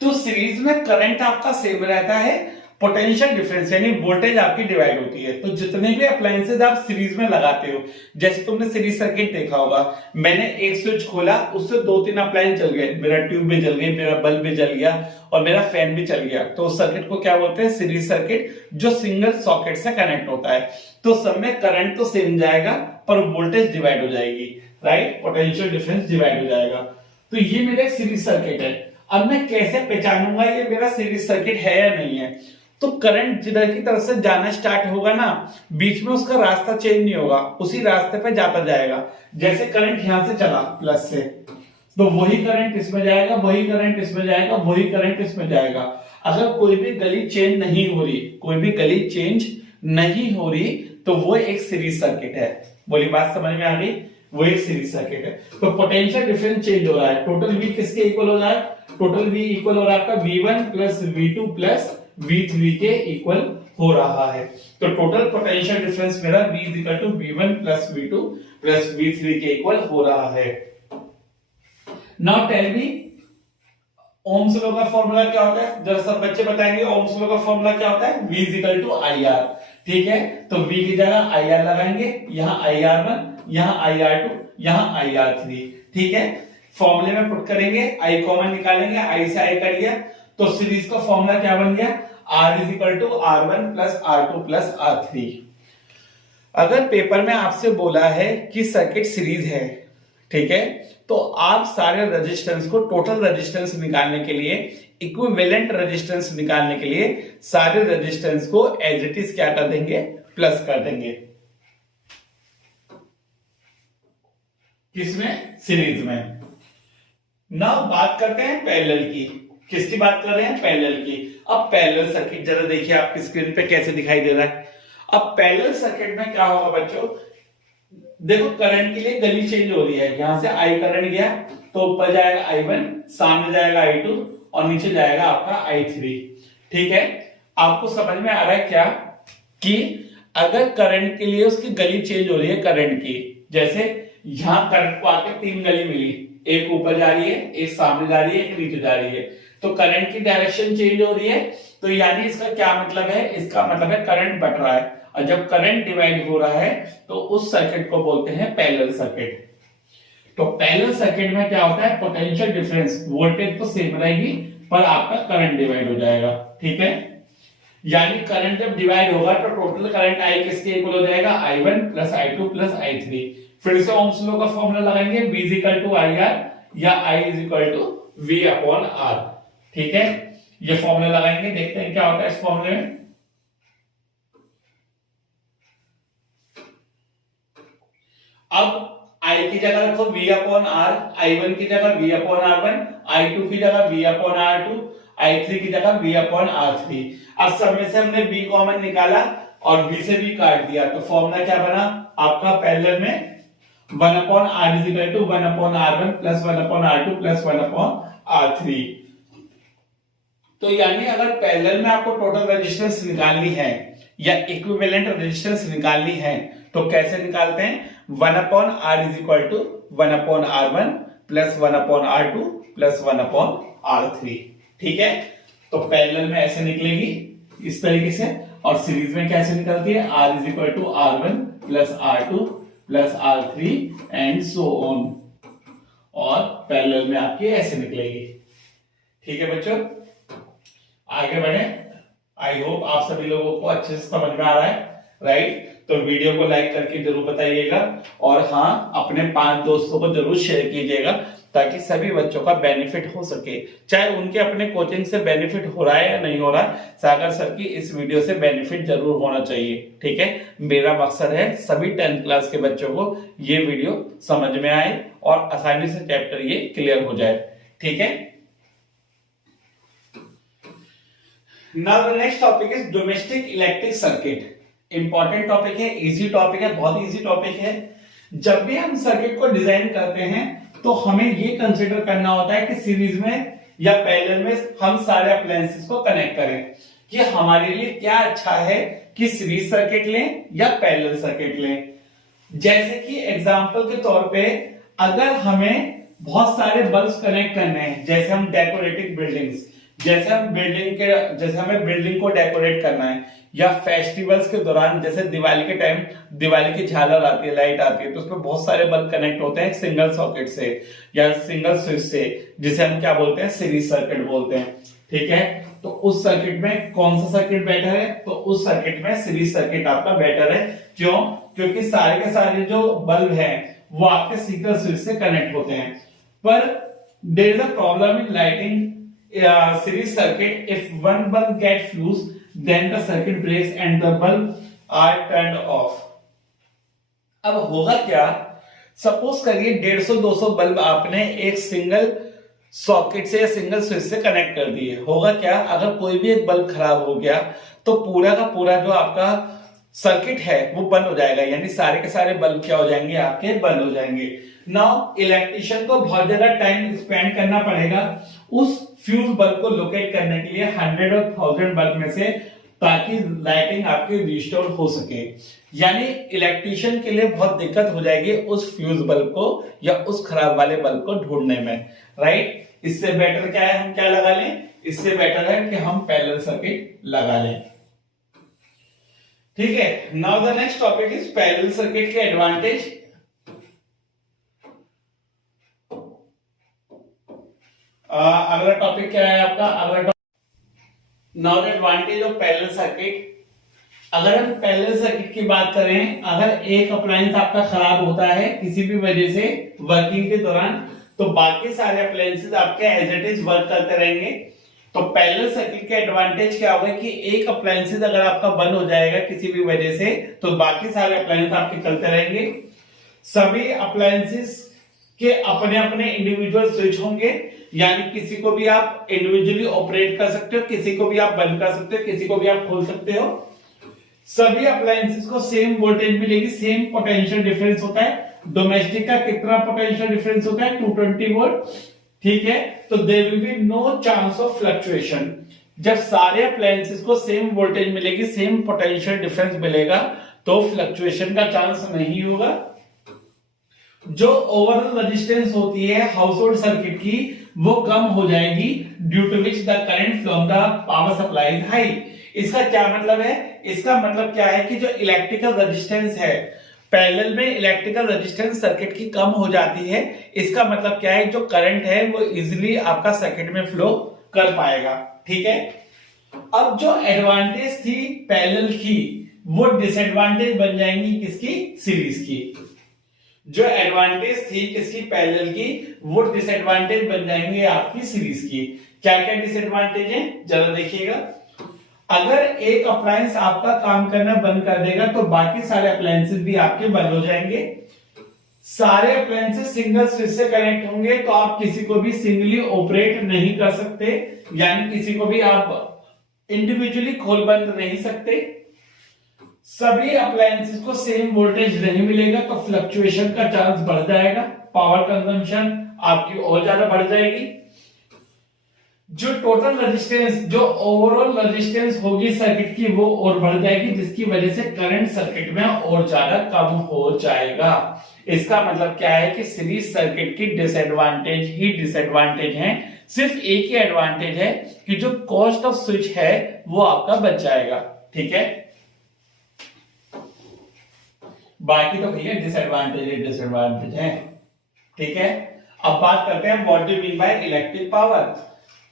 तो सीरीज में करंट आपका सेम रहता है, पोटेंशियल डिफरेंस यानी वोल्टेज आपकी डिवाइड होती है। तो जितने भी अप्लायंसेज आप सीरीज में लगाते हो, जैसे तुमने सीरीज सर्किट देखा होगा, मैंने एक स्विच खोला, उससे 2-3 अप्लायंस चल गए, मेरा ट्यूब भी जल गई, मेरा बल्ब भी जल गया और मेरा फैन भी चल गया। तो उस सर्किट को क्या बोलते हैं? सीरीज सर्किट, जो सिंगल सॉकेट से कनेक्ट होता है। तो सब में करंट तो सेम जाएगा पर वोल्टेज डिवाइड हो जाएगी, राइट, पोटेंशियल डिफरेंस डिवाइड हो जाएगा। तो ये मेरा सीरीज सर्किट है। अब मैं कैसे पहचानूंगा ये मेरा सीरीज सर्किट है या नहीं है? तो करंट जिधर की तरफ से जाना स्टार्ट होगा ना, बीच में उसका रास्ता चेंज नहीं होगा, उसी रास्ते पे जाता जाएगा। जैसे करंट यहां से चला प्लस से, तो वही करंट इसमें जाएगा, वही करंट इसमें जाएगा, वही करंट इसमें जाएगा। अगर कोई भी गली चेंज नहीं हो रही, कोई भी गली चेंज नहीं हो रही, तो वो एक सीरीज सर्किट है। बोली बात समझ में आ गई? वो एक सीरीज सर्किट है। तो पोटेंशियल डिफरेंस चेंज हो रहा है, टोटल वी किसके इक्वल हो रहा है? टोटल वी इक्वल हो रहा है आपका V1 plus V2 plus V3 के इक्वल हो रहा है। तो टोटल पोटेंशियल डिफरेंस मेरा V is equal to V1 plus V2 plus V3 के इक्वल हो रहा है। Now tell me Ohm's law का फॉर्मूला क्या होता है, जरा सब बच्चे बताएंगे ओम्स लॉ का फॉर्मूला क्या होता है, V = IR। ठीक है, तो V की जगह IR लगाएंगे, यहाँ IR1, यहाँ IR2, यहाँ IR3। ठीक है, फॉर्मूले में पुट करेंगे, I कॉमन निकालेंगे, I से I कट गया, तो सीरीज का फॉर्मूला क्या बन गया, R = R1 + R2 + R3। अगर पेपर में आपसे बोला है कि सर्किट सीरीज है, ठीक है, तो आप सारे रेजिस्टेंस को, टोटल रेजिस्टेंस निकालने के लिए, इक्विवेलेंट रेजिस्टेंस निकालने के लिए सारे रेजिस्टेंस को एज इट इज क्या कर देंगे, प्लस कर देंगे। किसमें, सीरीज में। नाउ बात करते हैं पैरेलल की। किसकी बात कर रहे हैं, पैरेलल की। अब पैरेलल सर्किट जरा देखिए आपकी स्क्रीन पे कैसे दिखाई दे रहा है। अब पैरेलल सर्किट में क्या होगा बच्चों, देखो करंट के लिए गली चेंज हो रही है, यहां से I करंट गया तो ऊपर जाएगा I1, सामने जाएगा I2 और नीचे जाएगा आपका I3। ठीक है, आपको समझ में आ रहा है क्या कि अगर करंट के लिए उसकी गली चेंज हो रही है, करंट की, जैसे यहां करंट को आके 3 गली मिली, एक ऊपर जा रही है, एक सामने जा रही है, एक नीचे जा रही है, तो करंट की डायरेक्शन चेंज हो रही है, तो यानी इसका क्या मतलब है, इसका मतलब है करंट बढ़ रहा है, और जब करंट डिवाइड हो रहा है तो उस सर्किट को बोलते हैं पैरेलल सर्किट। तो पैरेलल सर्किट में क्या होता है, पोटेंशियल डिफरेंस, वोल्टेज तो सेम रहेगी पर आपका करंट डिवाइड हो जाएगा। ठीक है, यानी करंट जब डिवाइड होगा तो टोटल करंट I किसके इक्वल हो जाएगा, I1 + I2 + I3। फिर से ओम्स लॉ का फॉर्मूला लगाएंगे, V = IR या I = V/R। ठीक है, ये फॉर्मूला लगाएंगे, देखते हैं क्या होता है इस फॉर्मूले में। अब I की जगह रखो V/R, I1 की जगह V/R1, I2 की जगह V/R2, I3 की जगह V/R3। अब सब में से हमने V कॉमन निकाला और V से V काट दिया, तो फॉर्मूला क्या बना आपका पैरेलल में, 1/R = 1/R1 + 1/R2 + 1/R3। तो यानी अगर पैरेलल में आपको टोटल रेजिस्टेंस निकालनी है या इक्विवेलेंट रेजिस्टेंस निकालनी है तो कैसे निकालते हैं, 1/R = 1/R1 + 1/R2 + 1/R3। ठीक है, तो पैरेलल में ऐसे निकलेगी इस तरीके से, और सीरीज में कैसे निकलती है, R = R1 + R2 + R3 and so on, और पैरेलल में आपकी ऐसे निकलेगी। ठीक है बच्चों, आगे बढ़े। आई होप आप सभी लोगों को अच्छे से समझ में आ रहा है, राइट। तो वीडियो को लाइक करके जरूर बताइएगा, और हाँ, अपने 5 दोस्तों को जरूर शेयर कीजिएगा ताकि सभी बच्चों का बेनिफिट हो सके, चाहे उनके अपने कोचिंग से बेनिफिट हो रहा है या नहीं हो रहा, सागर सर की इस वीडियो से बेनिफिट जरूर होना चाहिए। ठीक है, मेरा मकसद है सभी 10th क्लास के बच्चों को ये वीडियो समझ में आए और आसानी से चैप्टर ये क्लियर हो जाए। ठीक है, now the next topic is domestic electric circuit. Important topic है, इजी टॉपिक है, बहुत इजी टॉपिक है। जब भी हम सर्किट को डिजाइन करते हैं तो हमें ये कंसीडर करना होता है कि सीरीज में या पैरेलल में हम सारे अप्लायंसेस को कनेक्ट करें, कि हमारे लिए क्या अच्छा है कि सीरीज सर्किट लें या पैरेलल सर्किट लें। जैसे कि एग्जांपल के तौर पे अगर हमें बहुत सारे बल्ब्स कनेक्ट करने हैं, जैसे हम डेकोरेटिव बिल्डिंग्स, जैसे हमें बिल्डिंग को डेकोरेट करना है, या फेस्टिवल्स के दौरान जैसे दिवाली के टाइम दिवाली की झालर आती है, लाइट आती है, तो उसमें बहुत सारे बल्ब कनेक्ट होते हैं सिंगल सॉकेट से या सिंगल स्विच से, जिसे हम क्या बोलते हैं, सीरीज सर्किट बोलते हैं। ठीक है, तो उस सर्किट में कौन सा सर्किट बेटर है, तो उस सर्किट में सीरीज सर्किट आपका बेटर है। क्यों, क्योंकि सारे के सारे जो बल्ब है वो आपके सिंगल स्विच से कनेक्ट होते हैं। पर there is a problem in lighting series circuit. If one bulb gets fuse, then the circuit breaks and the bulb are turned off. अब होगा क्या, सपोज करिए 150-200 बल्ब आपने एक सिंगल सॉकेट से या सिंगल स्विच से कनेक्ट कर दिए। होगा क्या, अगर कोई भी एक बल्ब खराब हो गया तो पूरा का पूरा जो आपका सर्किट है वो बंद हो जाएगा, यानी सारे के सारे बल्ब क्या हो जाएंगे, आपके बंद हो जाएंगे। नाउ इलेक्ट्रिशियन को बहुत ज्यादा टाइम स्पेंड करना पड़ेगा उस फ्यूज बल्ब को लोकेट करने के लिए 100 और 1000 बल्ब में से, ताकि लाइटिंग आपकी रिस्टोर हो सके। यानी इलेक्ट्रिशियन के लिए बहुत दिक्कत हो जाएगी उस फ्यूज बल्ब को या उस खराब वाले बल्ब को ढूंढने में, राइट। इससे बेटर क्या है, हम क्या लगा लें, इससे बेटर है कि हम पैरेलल सर्किट लगा लें। ठीक है, now the next topic is parallel circuit के एडवांटेज। अगला टॉपिक क्या है आपका, अगला topic now the advantage of parallel circuit. अगर हम पैरेलल सर्किट की बात करें, अगर एक अप्लायंस आपका खराब होता है किसी भी वजह से वर्किंग के दौरान, तो बाकी सारे अप्लायंसेस आपके एज इट इज वर्क करते रहेंगे। तो पैरेलल सर्किट के एडवांटेज क्या होगा कि एक अप्लायंसेस अगर आपका बंद हो जाएगा किसी भी वजह से, तो बाकी सारे अप्लायंस आपके चलते रहेंगे। सभी अप्लायंसेस के अपने अपने इंडिविजुअल स्विच होंगे, यानी किसी को भी आप इंडिविजुअली ऑपरेट कर सकते हो, किसी को भी आप बंद कर सकते हो, किसी को भी आप खोल सकते हो। सभी अप्लायंसेस को सेम वोल्टेज मिलेगी, सेम पोटेंशियल डिफरेंस होता है। डोमेस्टिक का कितना पोटेंशियल डिफरेंस होता है, 220 वोल्ट। ठीक है, तो there will be no chance of fluctuation. जब सारे अप्लायंसेस को सेम वोल्टेज मिलेगी, सेम पोटेंशियल डिफरेंस मिलेगा, तो फ्लक्चुएशन का चांस नहीं होगा। जो ओवरऑल रेजिस्टेंस होती है हाउस होल्ड सर्किट की, वो कम हो जाएगी, due to which the current from the power supply is high. इसका क्या मतलब है, इसका मतलब क्या है कि जो इलेक्ट्रिकल रेजिस्टेंस है, पैरेलल में इलेक्ट्रिकल रेजिस्टेंस सर्किट की कम हो जाती है। इसका मतलब क्या है, जो करंट है वो इजीली आपका सर्किट में फ्लो कर पाएगा। ठीक है, अब जो एडवांटेज थी पैरेलल की, वो डिसएडवांटेज बन जाएंगी किसकी, सीरीज की। जो एडवांटेज थी किसकी, पैरेलल की, वो डिसएडवांटेज बन जाएंगे आपकी सीरीज की। क्या क्या डिसएडवांटेज है जरा देखिएगा। अगर एक अप्लायंस आपका काम करना बंद कर देगा, तो बाकी सारे अप्लायंसेस भी आपके बंद हो जाएंगे। सारे अप्लायंसेस सिंगल स्विच से कनेक्ट होंगे, तो आप किसी को भी सिंगली ऑपरेट नहीं कर सकते, यानी किसी को भी आप इंडिविजुअली खोल बंद नहीं सकते। सभी अप्लायंसेस को सेम वोल्टेज नहीं मिलेगा, तो फ्लक्चुएशन का चांस बढ़ जाएगा, पावर कंजम्पशन आपकी और ज्यादा बढ़ जाएगी। जो टोटल रेजिस्टेंस, जो ओवरऑल रेजिस्टेंस होगी सर्किट की, वो और बढ़ जाएगी, जिसकी वजह से करंट सर्किट में और ज्यादा कम हो जाएगा। इसका मतलब क्या है कि सीरीज सर्किट की डिसएडवांटेज ही डिसएडवांटेज है। सिर्फ एक ही एडवांटेज है कि जो कॉस्ट ऑफ स्विच है वो आपका बच जाएगा। ठीक है, बाकी तो भैया डिसएडवांटेज है। ठीक है, अब बात करते हैं what do mean by electric power.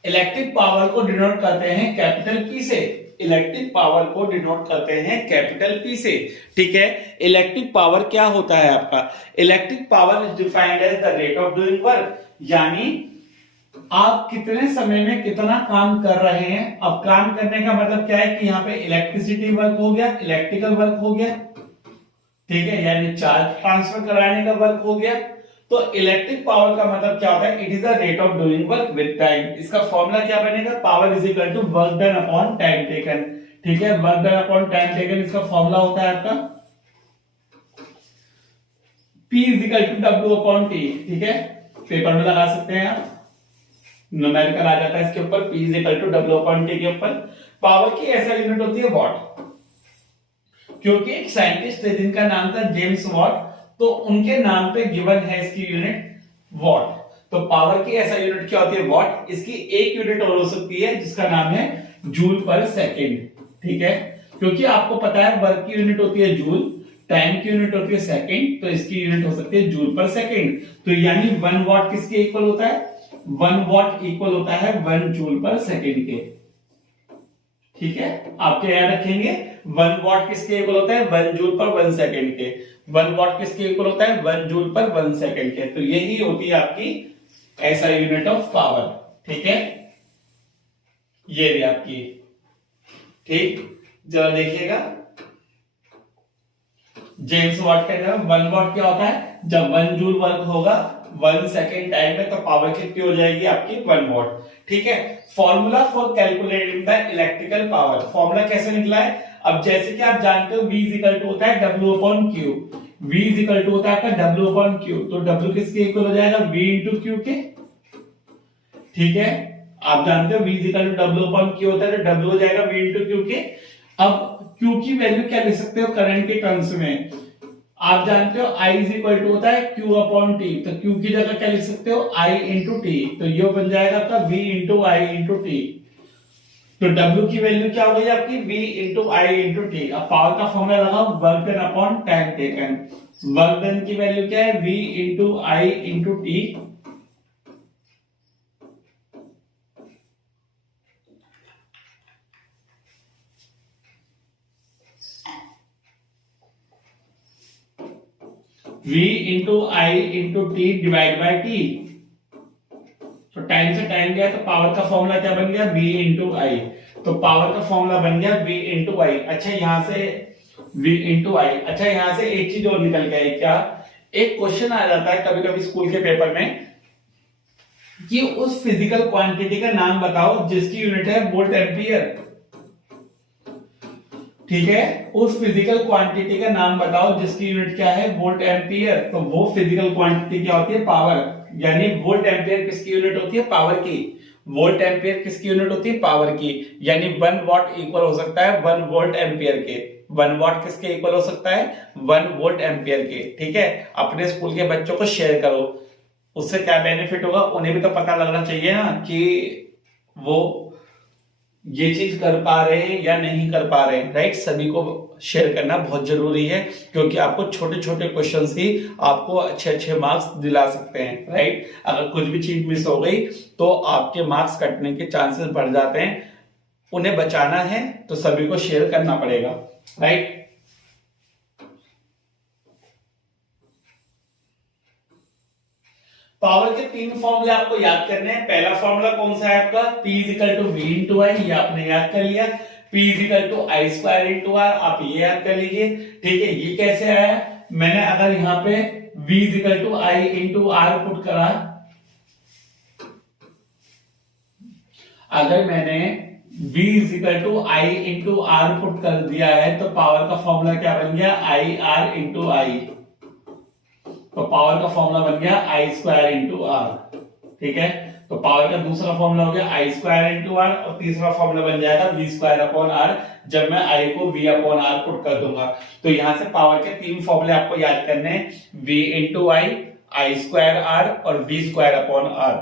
Electric power को डिनोट करते हैं कैपिटल पी से। इलेक्ट्रिक पावर को डिनोट करते हैं कैपिटल पी से। ठीक है, इलेक्ट्रिक पावर क्या होता है आपका, electric power is defined as the rate of doing work, यानी आप कितने समय में कितना काम कर रहे हैं। अब काम करने का मतलब क्या है कि यहाँ पे इलेक्ट्रिसिटी वर्क हो गया, इलेक्ट्रिकल वर्क हो गया। ठीक है, यानी चार्ज ट्रांसफर कराने का वर्क हो गया। तो इलेक्ट्रिक पावर का मतलब क्या होता है, it is the rate of doing work with time. इसका फॉर्मूला क्या बनेगा, power is equal to work done upon time taken. ठीक है, work done upon time taken इसका फॉर्मूला होता है आपका P is equal to W upon T। ठीक है, पेपर में लगा सकते हैं आप, न्यूमेरिकल आ जाता है इसके ऊपर, P is equal to W upon T के ऊपर। पावर की ऐसा यूनिट होती है वॉट, क्योंकि एक साइंटिस्ट थे जिनका नाम था जेम्स वॉट, तो उनके नाम पे गिवन है इसकी यूनिट वॉट। तो पावर की ऐसा यूनिट क्या होती है, वॉट। इसकी एक यूनिट और हो सकती है जिसका नाम है जूल पर सेकेंड। ठीक है, क्योंकि आपको पता है वर्क की यूनिट होती है जूल, टाइम की यूनिट होती है सेकेंड, तो इसकी यूनिट हो सकती है जूल पर सेकेंड। तो यानी 1 वॉट किसके इक्वल होता है, 1 वॉट इक्वल होता है 1 जूल पर सेकेंड के। ठीक है, आपके याद रखेंगे 1 वॉट किसके इक्वल होता है, 1 जूल पर 1 सेकेंड के। 1 वॉट किसके इक्वल होता है, 1 जूल पर 1 सेकेंड के। तो यही होती है आपकी ऐसा यूनिट ऑफ पावर। ठीक है, ये भी आपकी। ठीक, जरा देखिएगा जेम्स वॉट के अंदर 1 वॉट क्या होता है, जब 1 जूल वर्क होगा 1 सेकेंड टाइम में, तो पावर कितनी हो जाएगी आपकी 1 वॉट। ठीक है, formula for calculating the electrical power, formula कैसे निकला है। अब जैसे कि आप जानते हो V इज इक्वल टू होता है W upon Q, V is equal to होता है आपका W अपॉन Q, तो W किसके इक्वल हो जाएगा, V इंटू Q के। ठीक है, आप जानते हो V is equal to W upon Q होता है, तो W हो जाएगा V इंटू Q के। अब Q की वैल्यू क्या लिख सकते हो करंट के टर्म्स में, आप जानते हो I इज इक्वल टू होता है Q अपॉन टी, तो Q की जगह क्या लिख सकते हो I इंटू टी, तो ये बन जाएगा आपका V इंटू आई इंटू टी। तो W की वैल्यू क्या हो गई आपकी V इंटू आई इंटू टी। अब पावर का फॉर्मूला लगाओ, work done upon time taken. Work done की वैल्यू क्या है V into I into T. V into I into T divide by T. तो टाइम से टाइम गया तो पावर का फॉर्मूला क्या बन गया V इंटू आई। तो पावर का फॉर्मूला बन गया V इंटू आई। अच्छा यहां से V इंटू आई। अच्छा यहां से एक चीज और निकल के आई क्या, एक क्वेश्चन आ जाता है कभी कभी स्कूल के पेपर में कि उस फिजिकल क्वांटिटी का नाम बताओ जिसकी यूनिट है वोल्ट एम्पियर। ठीक है, उस फिजिकल क्वांटिटी का नाम बताओ जिसकी यूनिट क्या है वोल्ट एम्पियर। तो वो फिजिकल क्वांटिटी क्या होती है पावर, यानी वोल्ट एम्पियर किसकी यूनिट होती है पावर की। वोल्ट एम्पियर किसकी यूनिट होती है पावर की, यानी 1 वॉट इक्वल हो सकता है 1 वोल्ट एम्पियर के। 1 वॉट किसके इक्वल हो सकता है 1 वोल्ट एम्पियर के। ठीक है, अपने स्कूल के बच्चों को शेयर करो, उससे क्या बेनिफिट होगा उन्हें भी तो पता लगना चाहिए ना कि वो ये चीज कर पा रहे हैं या नहीं कर पा रहे हैं। राइट, सभी को शेयर करना बहुत जरूरी है क्योंकि आपको छोटे छोटे क्वेश्चंस ही आपको अच्छे अच्छे मार्क्स दिला सकते हैं। राइट, अगर कुछ भी चीज मिस हो गई तो आपके मार्क्स कटने के चांसेस बढ़ जाते हैं। उन्हें बचाना है तो सभी को शेयर करना पड़ेगा। राइट, पावर के 3 फॉर्मूले आपको याद करने हैं। पहला फॉर्मूला कौन सा है आपका P is equal to V into I, ये आपने याद कर लिया। P is equal to I square into R, आप ये याद कर लीजिए। ठीक है, ये कैसे आया, मैंने अगर यहां पे V equal to I into R put करा, अगर मैंने V equal to I into R put कर दिया है तो पावर का फॉर्मूला क्या बन गया आई आर इंटू आई। तो पावर का फॉर्मूला बन गया आई स्क्वायर इंटू आर। ठीक है, तो पावर का दूसरा फॉर्मूला हो गया आई स्क्वायर इंटू आर और तीसरा फॉर्मूला बन जाएगा वी स्क्वायर अपॉन आर जब मैं आई को वी अपॉन आर पुट कर दूंगा। तो यहां से पावर के 3 फॉर्मूले आपको याद करने हैं, V into I square R और वी स्क्वायर अपॉन आर।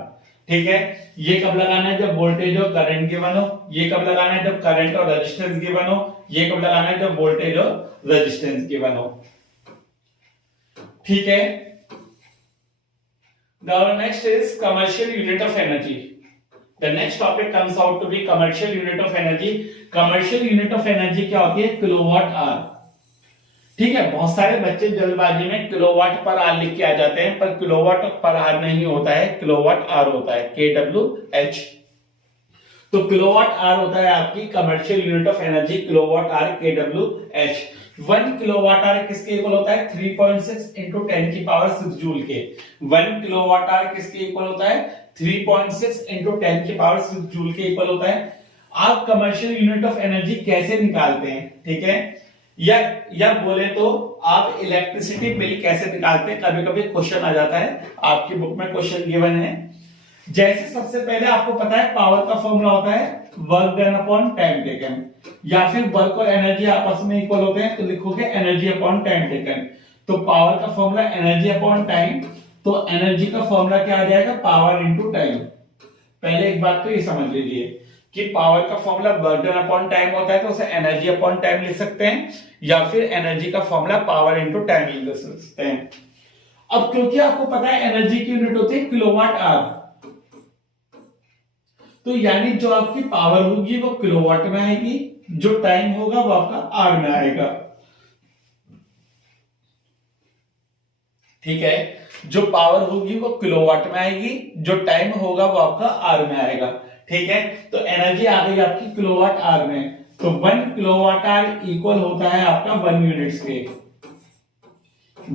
ठीक है, ये कब लगाना है जब वोल्टेज और करंट गिवन हो, ये कब लगाना है जब करंट और रेजिस्टेंस गिवन हो, ये कब लगाना है जब वोल्टेज और रेजिस्टेंस गिवन हो। ठीक है, now next is commercial unit of energy. The next topic comes out to be commercial unit of energy. Commercial unit of energy क्या होती है किलोवाट आवर। ठीक है, बहुत सारे बच्चे जल्दबाजी में किलोवाट पर आवर लिख के आ जाते हैं, पर किलोवाट पर आवर नहीं होता है, किलोवाट आवर होता है kWh। तो किलोवाट आवर होता है आपकी commercial unit of energy, kilowatt hour kWh। 1 kilowatt hour किसके इक्वल होता है 3.6 इंटू 10 की पावर 6 जूल के। 1 किलोवाट आवर किसके इक्वल होता है 3.6 इंटू 10 की पावर 6 जूल के इक्वल होता है। आप कमर्शियल यूनिट ऑफ एनर्जी कैसे निकालते हैं, ठीक है, या बोले तो आप इलेक्ट्रिसिटी बिल कैसे निकालते हैं, कभी कभी क्वेश्चन आ जाता है, आपकी बुक में क्वेश्चन गिवन है। जैसे सबसे पहले आपको पता है पावर का फॉर्मूला होता है work done upon time taken, या फिर वर्क और एनर्जी आपस में इक्वल होते हैं तो लिखोगे एनर्जी अपॉन टाइम टेकन। तो पावर का फॉर्मूला एनर्जी अपॉन टाइम, तो एनर्जी का फॉर्मूला क्या आ जाएगा पावर इंटू टाइम। पहले एक बात तो ये समझ लीजिए कि पावर का formula work done upon time होता है तो उसे एनर्जी अपॉन टाइम लिख सकते हैं, या फिर एनर्जी का फॉर्मूला पावर इंटू टाइम लिख सकते हैं। अब क्योंकि आपको पता है एनर्जी की यूनिट होती है किलोवाट आवर, तो यानी जो आपकी पावर होगी वो किलोवाट में आएगी, जो टाइम होगा वो आपका आर में आएगा। ठीक है, जो पावर होगी वो किलोवाट में आएगी, जो टाइम होगा वो आपका आर में आएगा। ठीक है, तो एनर्जी आ गई आपकी किलोवाट आर में, तो 1 किलोवाट आर इक्वल होता है आपका 1 यूनिट्स के।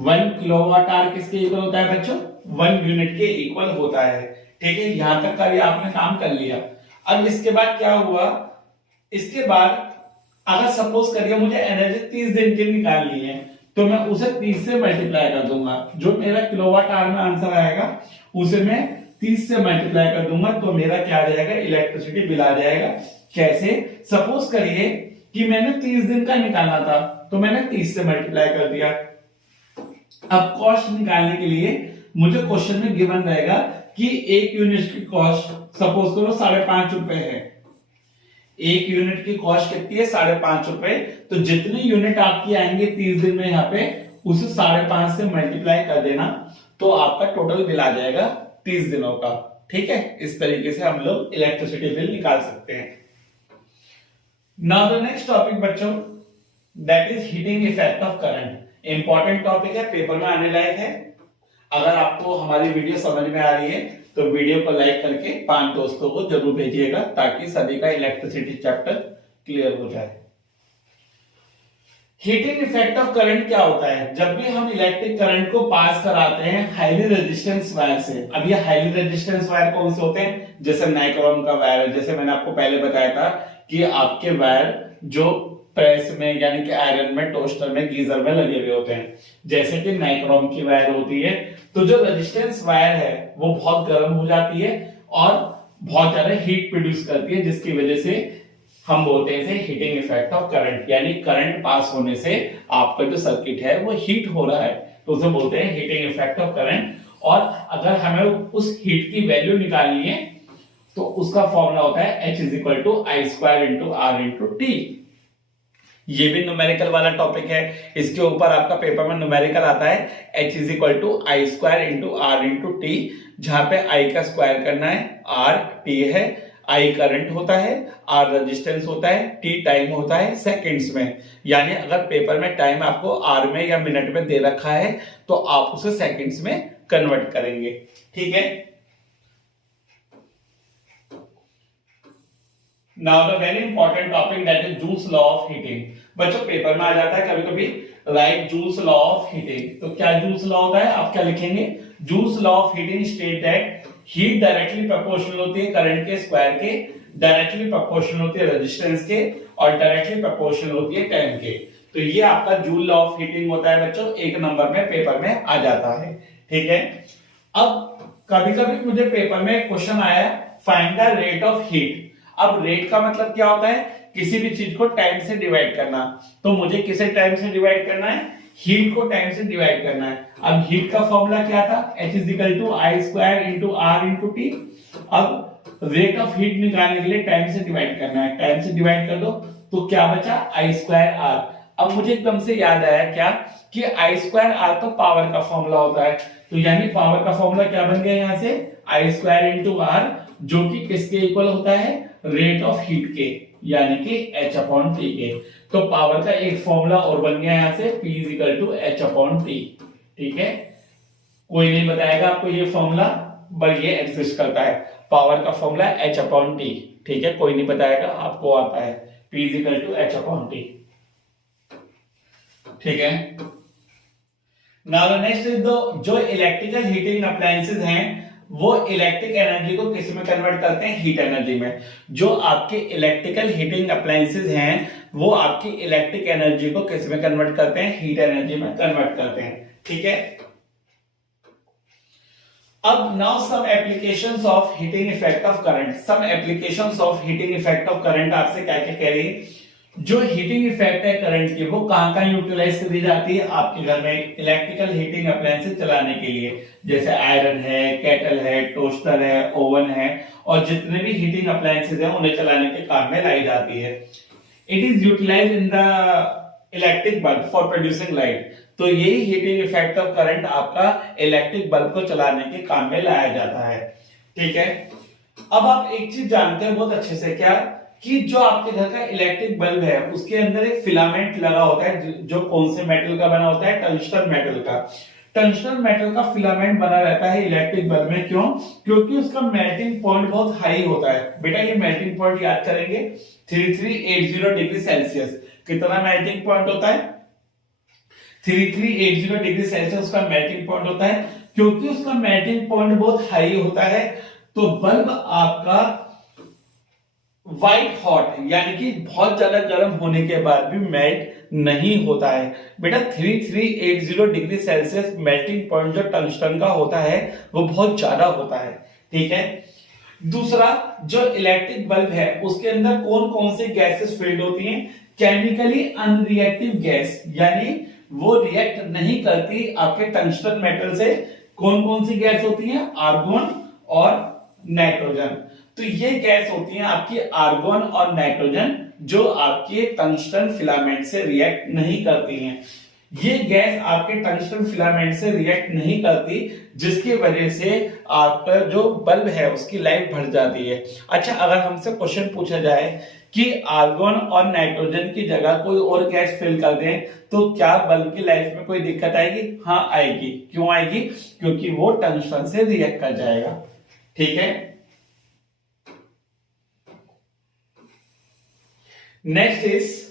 1 किलोवाट आर किसके इक्वल होता है बच्चों 1 यूनिट के इक्वल होता है। ठीक है, यहां तक का भी आपने काम कर लिया। अब इसके बाद क्या हुआ, इसके बाद अगर सपोज करिए मुझे एनर्जी 30 दिन की निकालनी है तो मैं उसे 30 से मल्टीप्लाई कर दूंगा, जो मेरा किलोवाट आवर में आंसर आएगा उसे मैं 30 से मल्टीप्लाई कर दूंगा, तो मेरा क्या आ जाएगा इलेक्ट्रिसिटी बिल आ जाएगा। कैसे, सपोज करिए कि मैंने 30 दिन का निकालना था तो मैंने 30 से मल्टीप्लाई कर दिया। अब कॉस्ट निकालने के लिए मुझे क्वेश्चन में गिवन रहेगा कि एक यूनिट की कॉस्ट सपोज करो 5.5 रुपए है। एक यूनिट की कॉस्ट कितनी है? 5.5 रुपए। तो जितने यूनिट आपकी आएंगे 30 दिन में यहाँ पे उसे 5.5 से मल्टीप्लाई कर देना, तो आपका टोटल बिल आ जाएगा 30 दिनों का। ठीक है, इस तरीके से हम लोग इलेक्ट्रिसिटी बिल निकाल सकते हैं। नाउ द नेक्स्ट टॉपिक बच्चों, that is heating effect of current. Important topic है, पेपर में आने लायक है। अगर आपको हमारी वीडियो समझ में आ रही है तो वीडियो को लाइक करके 5 दोस्तों को जरूर भेजिएगा, ताकि सभी का इलेक्ट्रिसिटी चैप्टर क्लियर हो जाए। हीटिंग इफेक्ट ऑफ करंट क्या होता है? जब भी हम इलेक्ट्रिक करंट को पास कराते हैं हाईली रेजिस्टेंस वायर से। अब ये हाईली रेजिस्टेंस वायर कौन से होते हैं? जैसे नाइक्रोम का वायर है, जैसे मैंने आपको पहले बताया था कि आपके वायर जो प्रेस में यानी कि आयरन में, टोस्टर में, गीजर में लगे हुए होते हैं, जैसे कि नाइक्रोम की वायर होती है, तो जो रेजिस्टेंस वायर है वो बहुत गर्म हो जाती है और बहुत ज्यादा हीट प्रोड्यूस करती है, जिसकी वजह से हम बोलते हैं इसे हीटिंग इफेक्ट ऑफ करंट। यानी करंट पास होने से आपका जो सर्किट है वो हीट हो रहा है, तो उसे बोलते हैं हीटिंग इफेक्ट ऑफ करंट। और अगर हमें उस हीट की वैल्यू निकालनी है तो उसका फॉर्मूला होता है H = I² × R × T। ये भी न्यूमेरिकल वाला टॉपिक है, इसके ऊपर आपका पेपर में न्यूमेरिकल आता है H = I² × R × T, जहां पे I का स्क्वायर करना है, R T है, I करंट होता है, R रेजिस्टेंस होता है, T टाइम होता है सेकंड्स में। यानी अगर पेपर में टाइम आपको R में या मिनट में दे रखा है तो आप उसे सेकंड्स में कन्वर्ट करेंगे। ठीक है, now the very important topic that is joules law of heating. बच्चों पेपर में आ जाता है कभी कभी, right joules law of heating. तो क्या जूल्स लॉ होता है, आप क्या लिखेंगे? Joules law of heating state that heat directly proportional होती है करंट के स्क्वायर के, डायरेक्टली प्रोपोर्शनल होती है रेजिस्टेंस के, और डायरेक्टली प्रोपोर्शनल होती है टाइम के। तो ये आपका जूल लॉ ऑफ हीटिंग होता है बच्चों, एक नंबर में पेपर में आ जाता है। ठीक है, अब कभी कभी मुझे पेपर में क्वेश्चन आया find the rate of heat. अब रेट का मतलब क्या होता है? किसी भी चीज को टाइम से डिवाइड करना। तो मुझे किसे टाइम से डिवाइड करना है? हीट को टाइम से डिवाइड करना है। अब हीट का फॉर्मूला क्या था? H = I² × R × T। अब रेट ऑफ हीट निकालने के लिए टाइम से डिवाइड करना है, टाइम से डिवाइड कर दो तो क्या बचा? I² R। अब मुझे एकदम से याद आया क्या कि I² R तो पावर का फॉर्मूला होता है, तो यानी पावर का फॉर्मूला क्या बन गया यहाँ से? I² × R, जो कि किसके इक्वल होता है? रेट ऑफ हीट के, यानी कि H/T के। तो पावर का एक फॉर्मूला और बन गया यहां से, P = H/T। ठीक है, कोई नहीं बताएगा आपको ये फॉर्मूला, बस ये एग्जिस्ट करता है। पावर का फॉर्मूला H/T। ठीक है, कोई नहीं बताएगा, आपको आता है P = H/T। ठीक है, नाउ नेक्स्ट इज जो इलेक्ट्रिकल हीटिंग अप्लायंसेस हैं वो इलेक्ट्रिक एनर्जी को किस में कन्वर्ट करते हैं? हीट एनर्जी में। जो आपके इलेक्ट्रिकल हीटिंग अप्लायंसेस हैं वो आपकी इलेक्ट्रिक एनर्जी को किस में कन्वर्ट करते हैं? हीट एनर्जी में कन्वर्ट करते हैं। ठीक है, अब now some applications of heating effect of current. Some applications of heating effect of current आपसे क्या क्या कह रही है? जो हीटिंग इफेक्ट है करंट की वो कहां यूटिलाइज करी जाती है? आपके घर में इलेक्ट्रिकल हीटिंग अप्लायंसेस चलाने के लिए, जैसे आयरन है, केटल है, टोस्टर है, ओवन है, और जितने भी हीटिंग अप्लायंसेस हैं उन्हें चलाने के काम में लाई जाती है। It is utilize in the electric bulb for producing light. तो यही हीटिंग इफेक्ट ऑफ करंट आपका इलेक्ट्रिक बल्ब को चलाने के काम में लाया जाता है। ठीक है, अब आप एक चीज जानते हैं बहुत अच्छे से, क्या कि जो आपके घर का इलेक्ट्रिक बल्ब है उसके अंदर एक फिलामेंट लगा होता है, जो कौन से मेटल का बना होता है? टंगस्टन मेटल का। टंगस्टन मेटल का फिलामेंट बना रहता है इलेक्ट्रिक बल्ब में। क्यों? क्योंकि उसका मेल्टिंग पॉइंट बहुत हाई होता है। बेटा ये मेल्टिंग पॉइंट याद करेंगे, 3380 डिग्री सेल्सियस। कितना मेल्टिंग पॉइंट होता है? 3380 डिग्री सेल्सियस उसका मेल्टिंग पॉइंट होता है। क्योंकि उसका मेल्टिंग पॉइंट बहुत हाई होता है तो बल्ब आपका व्हाइट हॉट यानी कि बहुत ज्यादा गर्म होने के बाद भी मेल्ट नहीं होता है। बेटा 3380 डिग्री सेल्सियस मेल्टिंग पॉइंट जो टंगस्टन का होता है वो बहुत ज्यादा होता है। ठीक है, दूसरा जो इलेक्ट्रिक बल्ब है उसके अंदर कौन कौन से गैसेस फील्ड होती हैं? केमिकली अनरिएक्टिव गैस, यानी वो रिएक्ट नहीं करती आपके टंगस्टन मेटल से। कौन कौन सी गैस होती है? आर्गोन और नाइट्रोजन। तो ये गैस होती है आपकी आर्गोन और नाइट्रोजन, जो आपके टंगस्टन फिलामेंट से रिएक्ट नहीं करती हैं। ये गैस आपके टंगस्टन फिलामेंट से रिएक्ट नहीं करती, जिसकी वजह से आपका जो बल्ब है उसकी लाइफ बढ़ जाती है। अच्छा, अगर हमसे क्वेश्चन पूछा जाए कि आर्गोन और नाइट्रोजन की जगह कोई और गैस फिल कर दें तो क्या बल्ब की लाइफ में कोई दिक्कत आएगी? हाँ आएगी। क्यों आएगी? क्योंकि वो टंगस्टन से रिएक्ट कर जाएगा। ठीक है, next is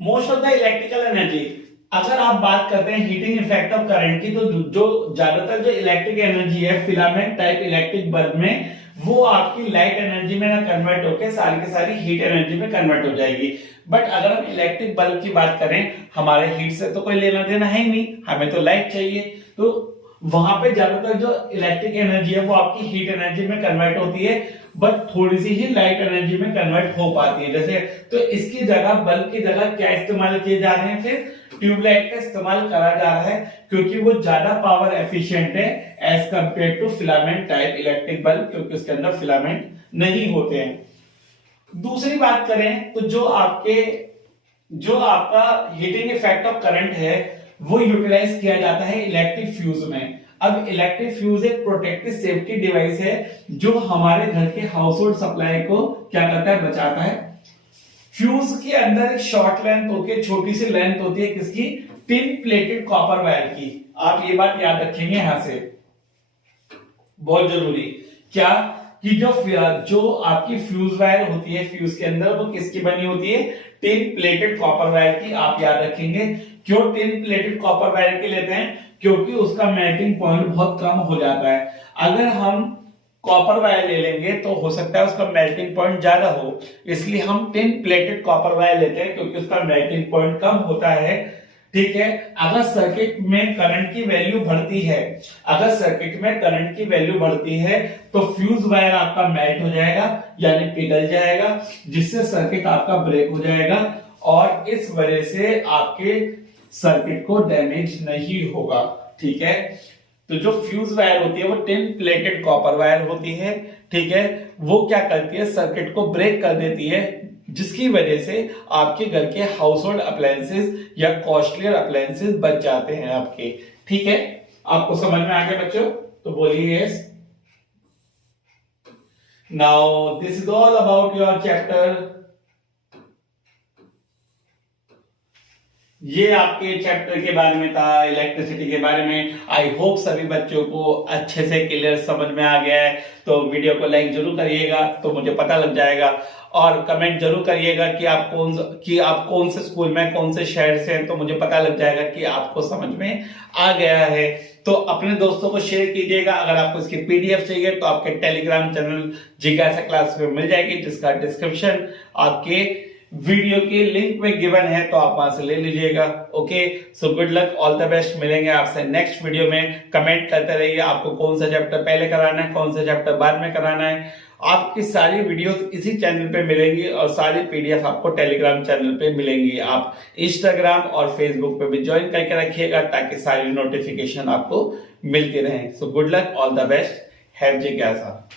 most of the electrical energy. अगर आप बात करते हैं हीटिंग इफेक्ट ऑफ करंट की, तो जो ज्यादातर जो इलेक्ट्रिक एनर्जी है फिलामेंट टाइप इलेक्ट्रिक बल्ब में, वो आपकी लाइट एनर्जी में ना कन्वर्ट होकर सारी की सारी हीट एनर्जी में कन्वर्ट हो जाएगी। बट अगर हम इलेक्ट्रिक बल्ब की बात करें, हमारे हीट से तो कोई लेना देना है ही नहीं, हमें तो लाइट चाहिए। तो वहां पे ज्यादातर जो इलेक्ट्रिक एनर्जी है वो आपकी हीट एनर्जी में कन्वर्ट होती है, बट थोड़ी सी ही लाइट एनर्जी में कन्वर्ट हो पाती है। जैसे तो इसकी जगह बल्ब की जगह क्या इस्तेमाल किए जा रहे हैं? फिर ट्यूबलाइट का इस्तेमाल करा जा रहा है, क्योंकि वो ज्यादा पावर एफिशिएंट है as compare to filament type electric bulb, क्योंकि उसके अंदर फिलामेंट नहीं होते हैं। दूसरी बात करें तो जो आपका हीटिंग इफेक्ट ऑफ करंट है वो यूटिलाइज किया जाता है इलेक्ट्रिक फ्यूज में। अब इलेक्ट्रिक फ्यूज एक प्रोटेक्टिव सेफ्टी डिवाइस है जो हमारे घर के हाउस होल्ड सप्लाई को क्या करता है? बचाता है। फ्यूज के अंदर एक शॉर्ट लेंथ होती है, छोटी सी लेंथ होती है किसकी? टिन प्लेटेड कॉपर वायर की। आप ये बात याद रखेंगे यहां से, बहुत जरूरी। क्या कि जो आपकी फ्यूज वायर होती है, फ्यूज के अंदर वो किसकी बनी होती है? टिन प्लेटेड कॉपर वायर की। आप याद रखेंगे। क्यों टिन प्लेटेड कॉपर वायर की लेते हैं? क्योंकि उसका मेल्टिंग पॉइंट बहुत कम हो जाता है। अगर हम कॉपर वायर ले लेंगे तो हो सकता है उसका मेल्टिंग पॉइंट ज्यादा हो, इसलिए हम टिन प्लेटेड कॉपर वायर लेते हैं क्योंकि उसका मेल्टिंग पॉइंट कम होता है। ठीक है, अगर सर्किट में करंट की वैल्यू बढ़ती है, तो फ्यूज वायर आपका मेल्ट हो जाएगा, यानी पिघल जाएगा, जिससे सर्किट आपका ब्रेक हो जाएगा और इस वजह से आपके सर्किट को डैमेज नहीं होगा। ठीक है, तो जो फ्यूज वायर होती है वो टिन प्लेटेड कॉपर वायर होती है। ठीक है, वो क्या करती है? सर्किट को ब्रेक कर देती है, जिसकी वजह से आपके घर के हाउस होल्ड अप्लायंसेस या कॉस्टलियर अप्लायंसेस बच जाते हैं आपके। ठीक है, आपको समझ में आ गया बच्चों? तो बोलिए yes. Now this is all about your chapter. ये आपके चैप्टर के बारे में था, इलेक्ट्रिसिटी के बारे में। आई होप सभी बच्चों को अच्छे से क्लियर समझ में आ गया है। तो वीडियो को लाइक जरूर करिएगा तो मुझे पता लग जाएगा, और कमेंट जरूर करिएगा कि आप कौन से स्कूल में, कौन से शहर से हैं, तो मुझे पता लग जाएगा कि आपको समझ में आ गया है। तो अपने दोस्तों को शेयर कीजिएगा। अगर आपको इसकी पीडीएफ चाहिए तो आपके टेलीग्राम चैनल जिज्ञासा क्लास में मिल जाएगी, जिसका डिस्क्रिप्शन आपके वीडियो के लिंक में गिवन है, तो आप वहां से ले लीजिएगा। Okay, so good luck, all the best. मिलेंगे आपसे नेक्स्ट वीडियो में। कमेंट करते रहिए आपको कौन सा चैप्टर पहले कराना है, कौन सा चैप्टर बाद में कराना है। आपकी सारी वीडियोस इसी चैनल पे मिलेंगी और सारी पीडीएफ आपको टेलीग्राम चैनल पे मिलेंगी। आप इंस्टाग्राम और फेसबुक पे भी ज्वाइन करके रखिएगा ताकि सारी नोटिफिकेशन आपको मिलती रहे। So good luck, all the best, have जिज्ञासा।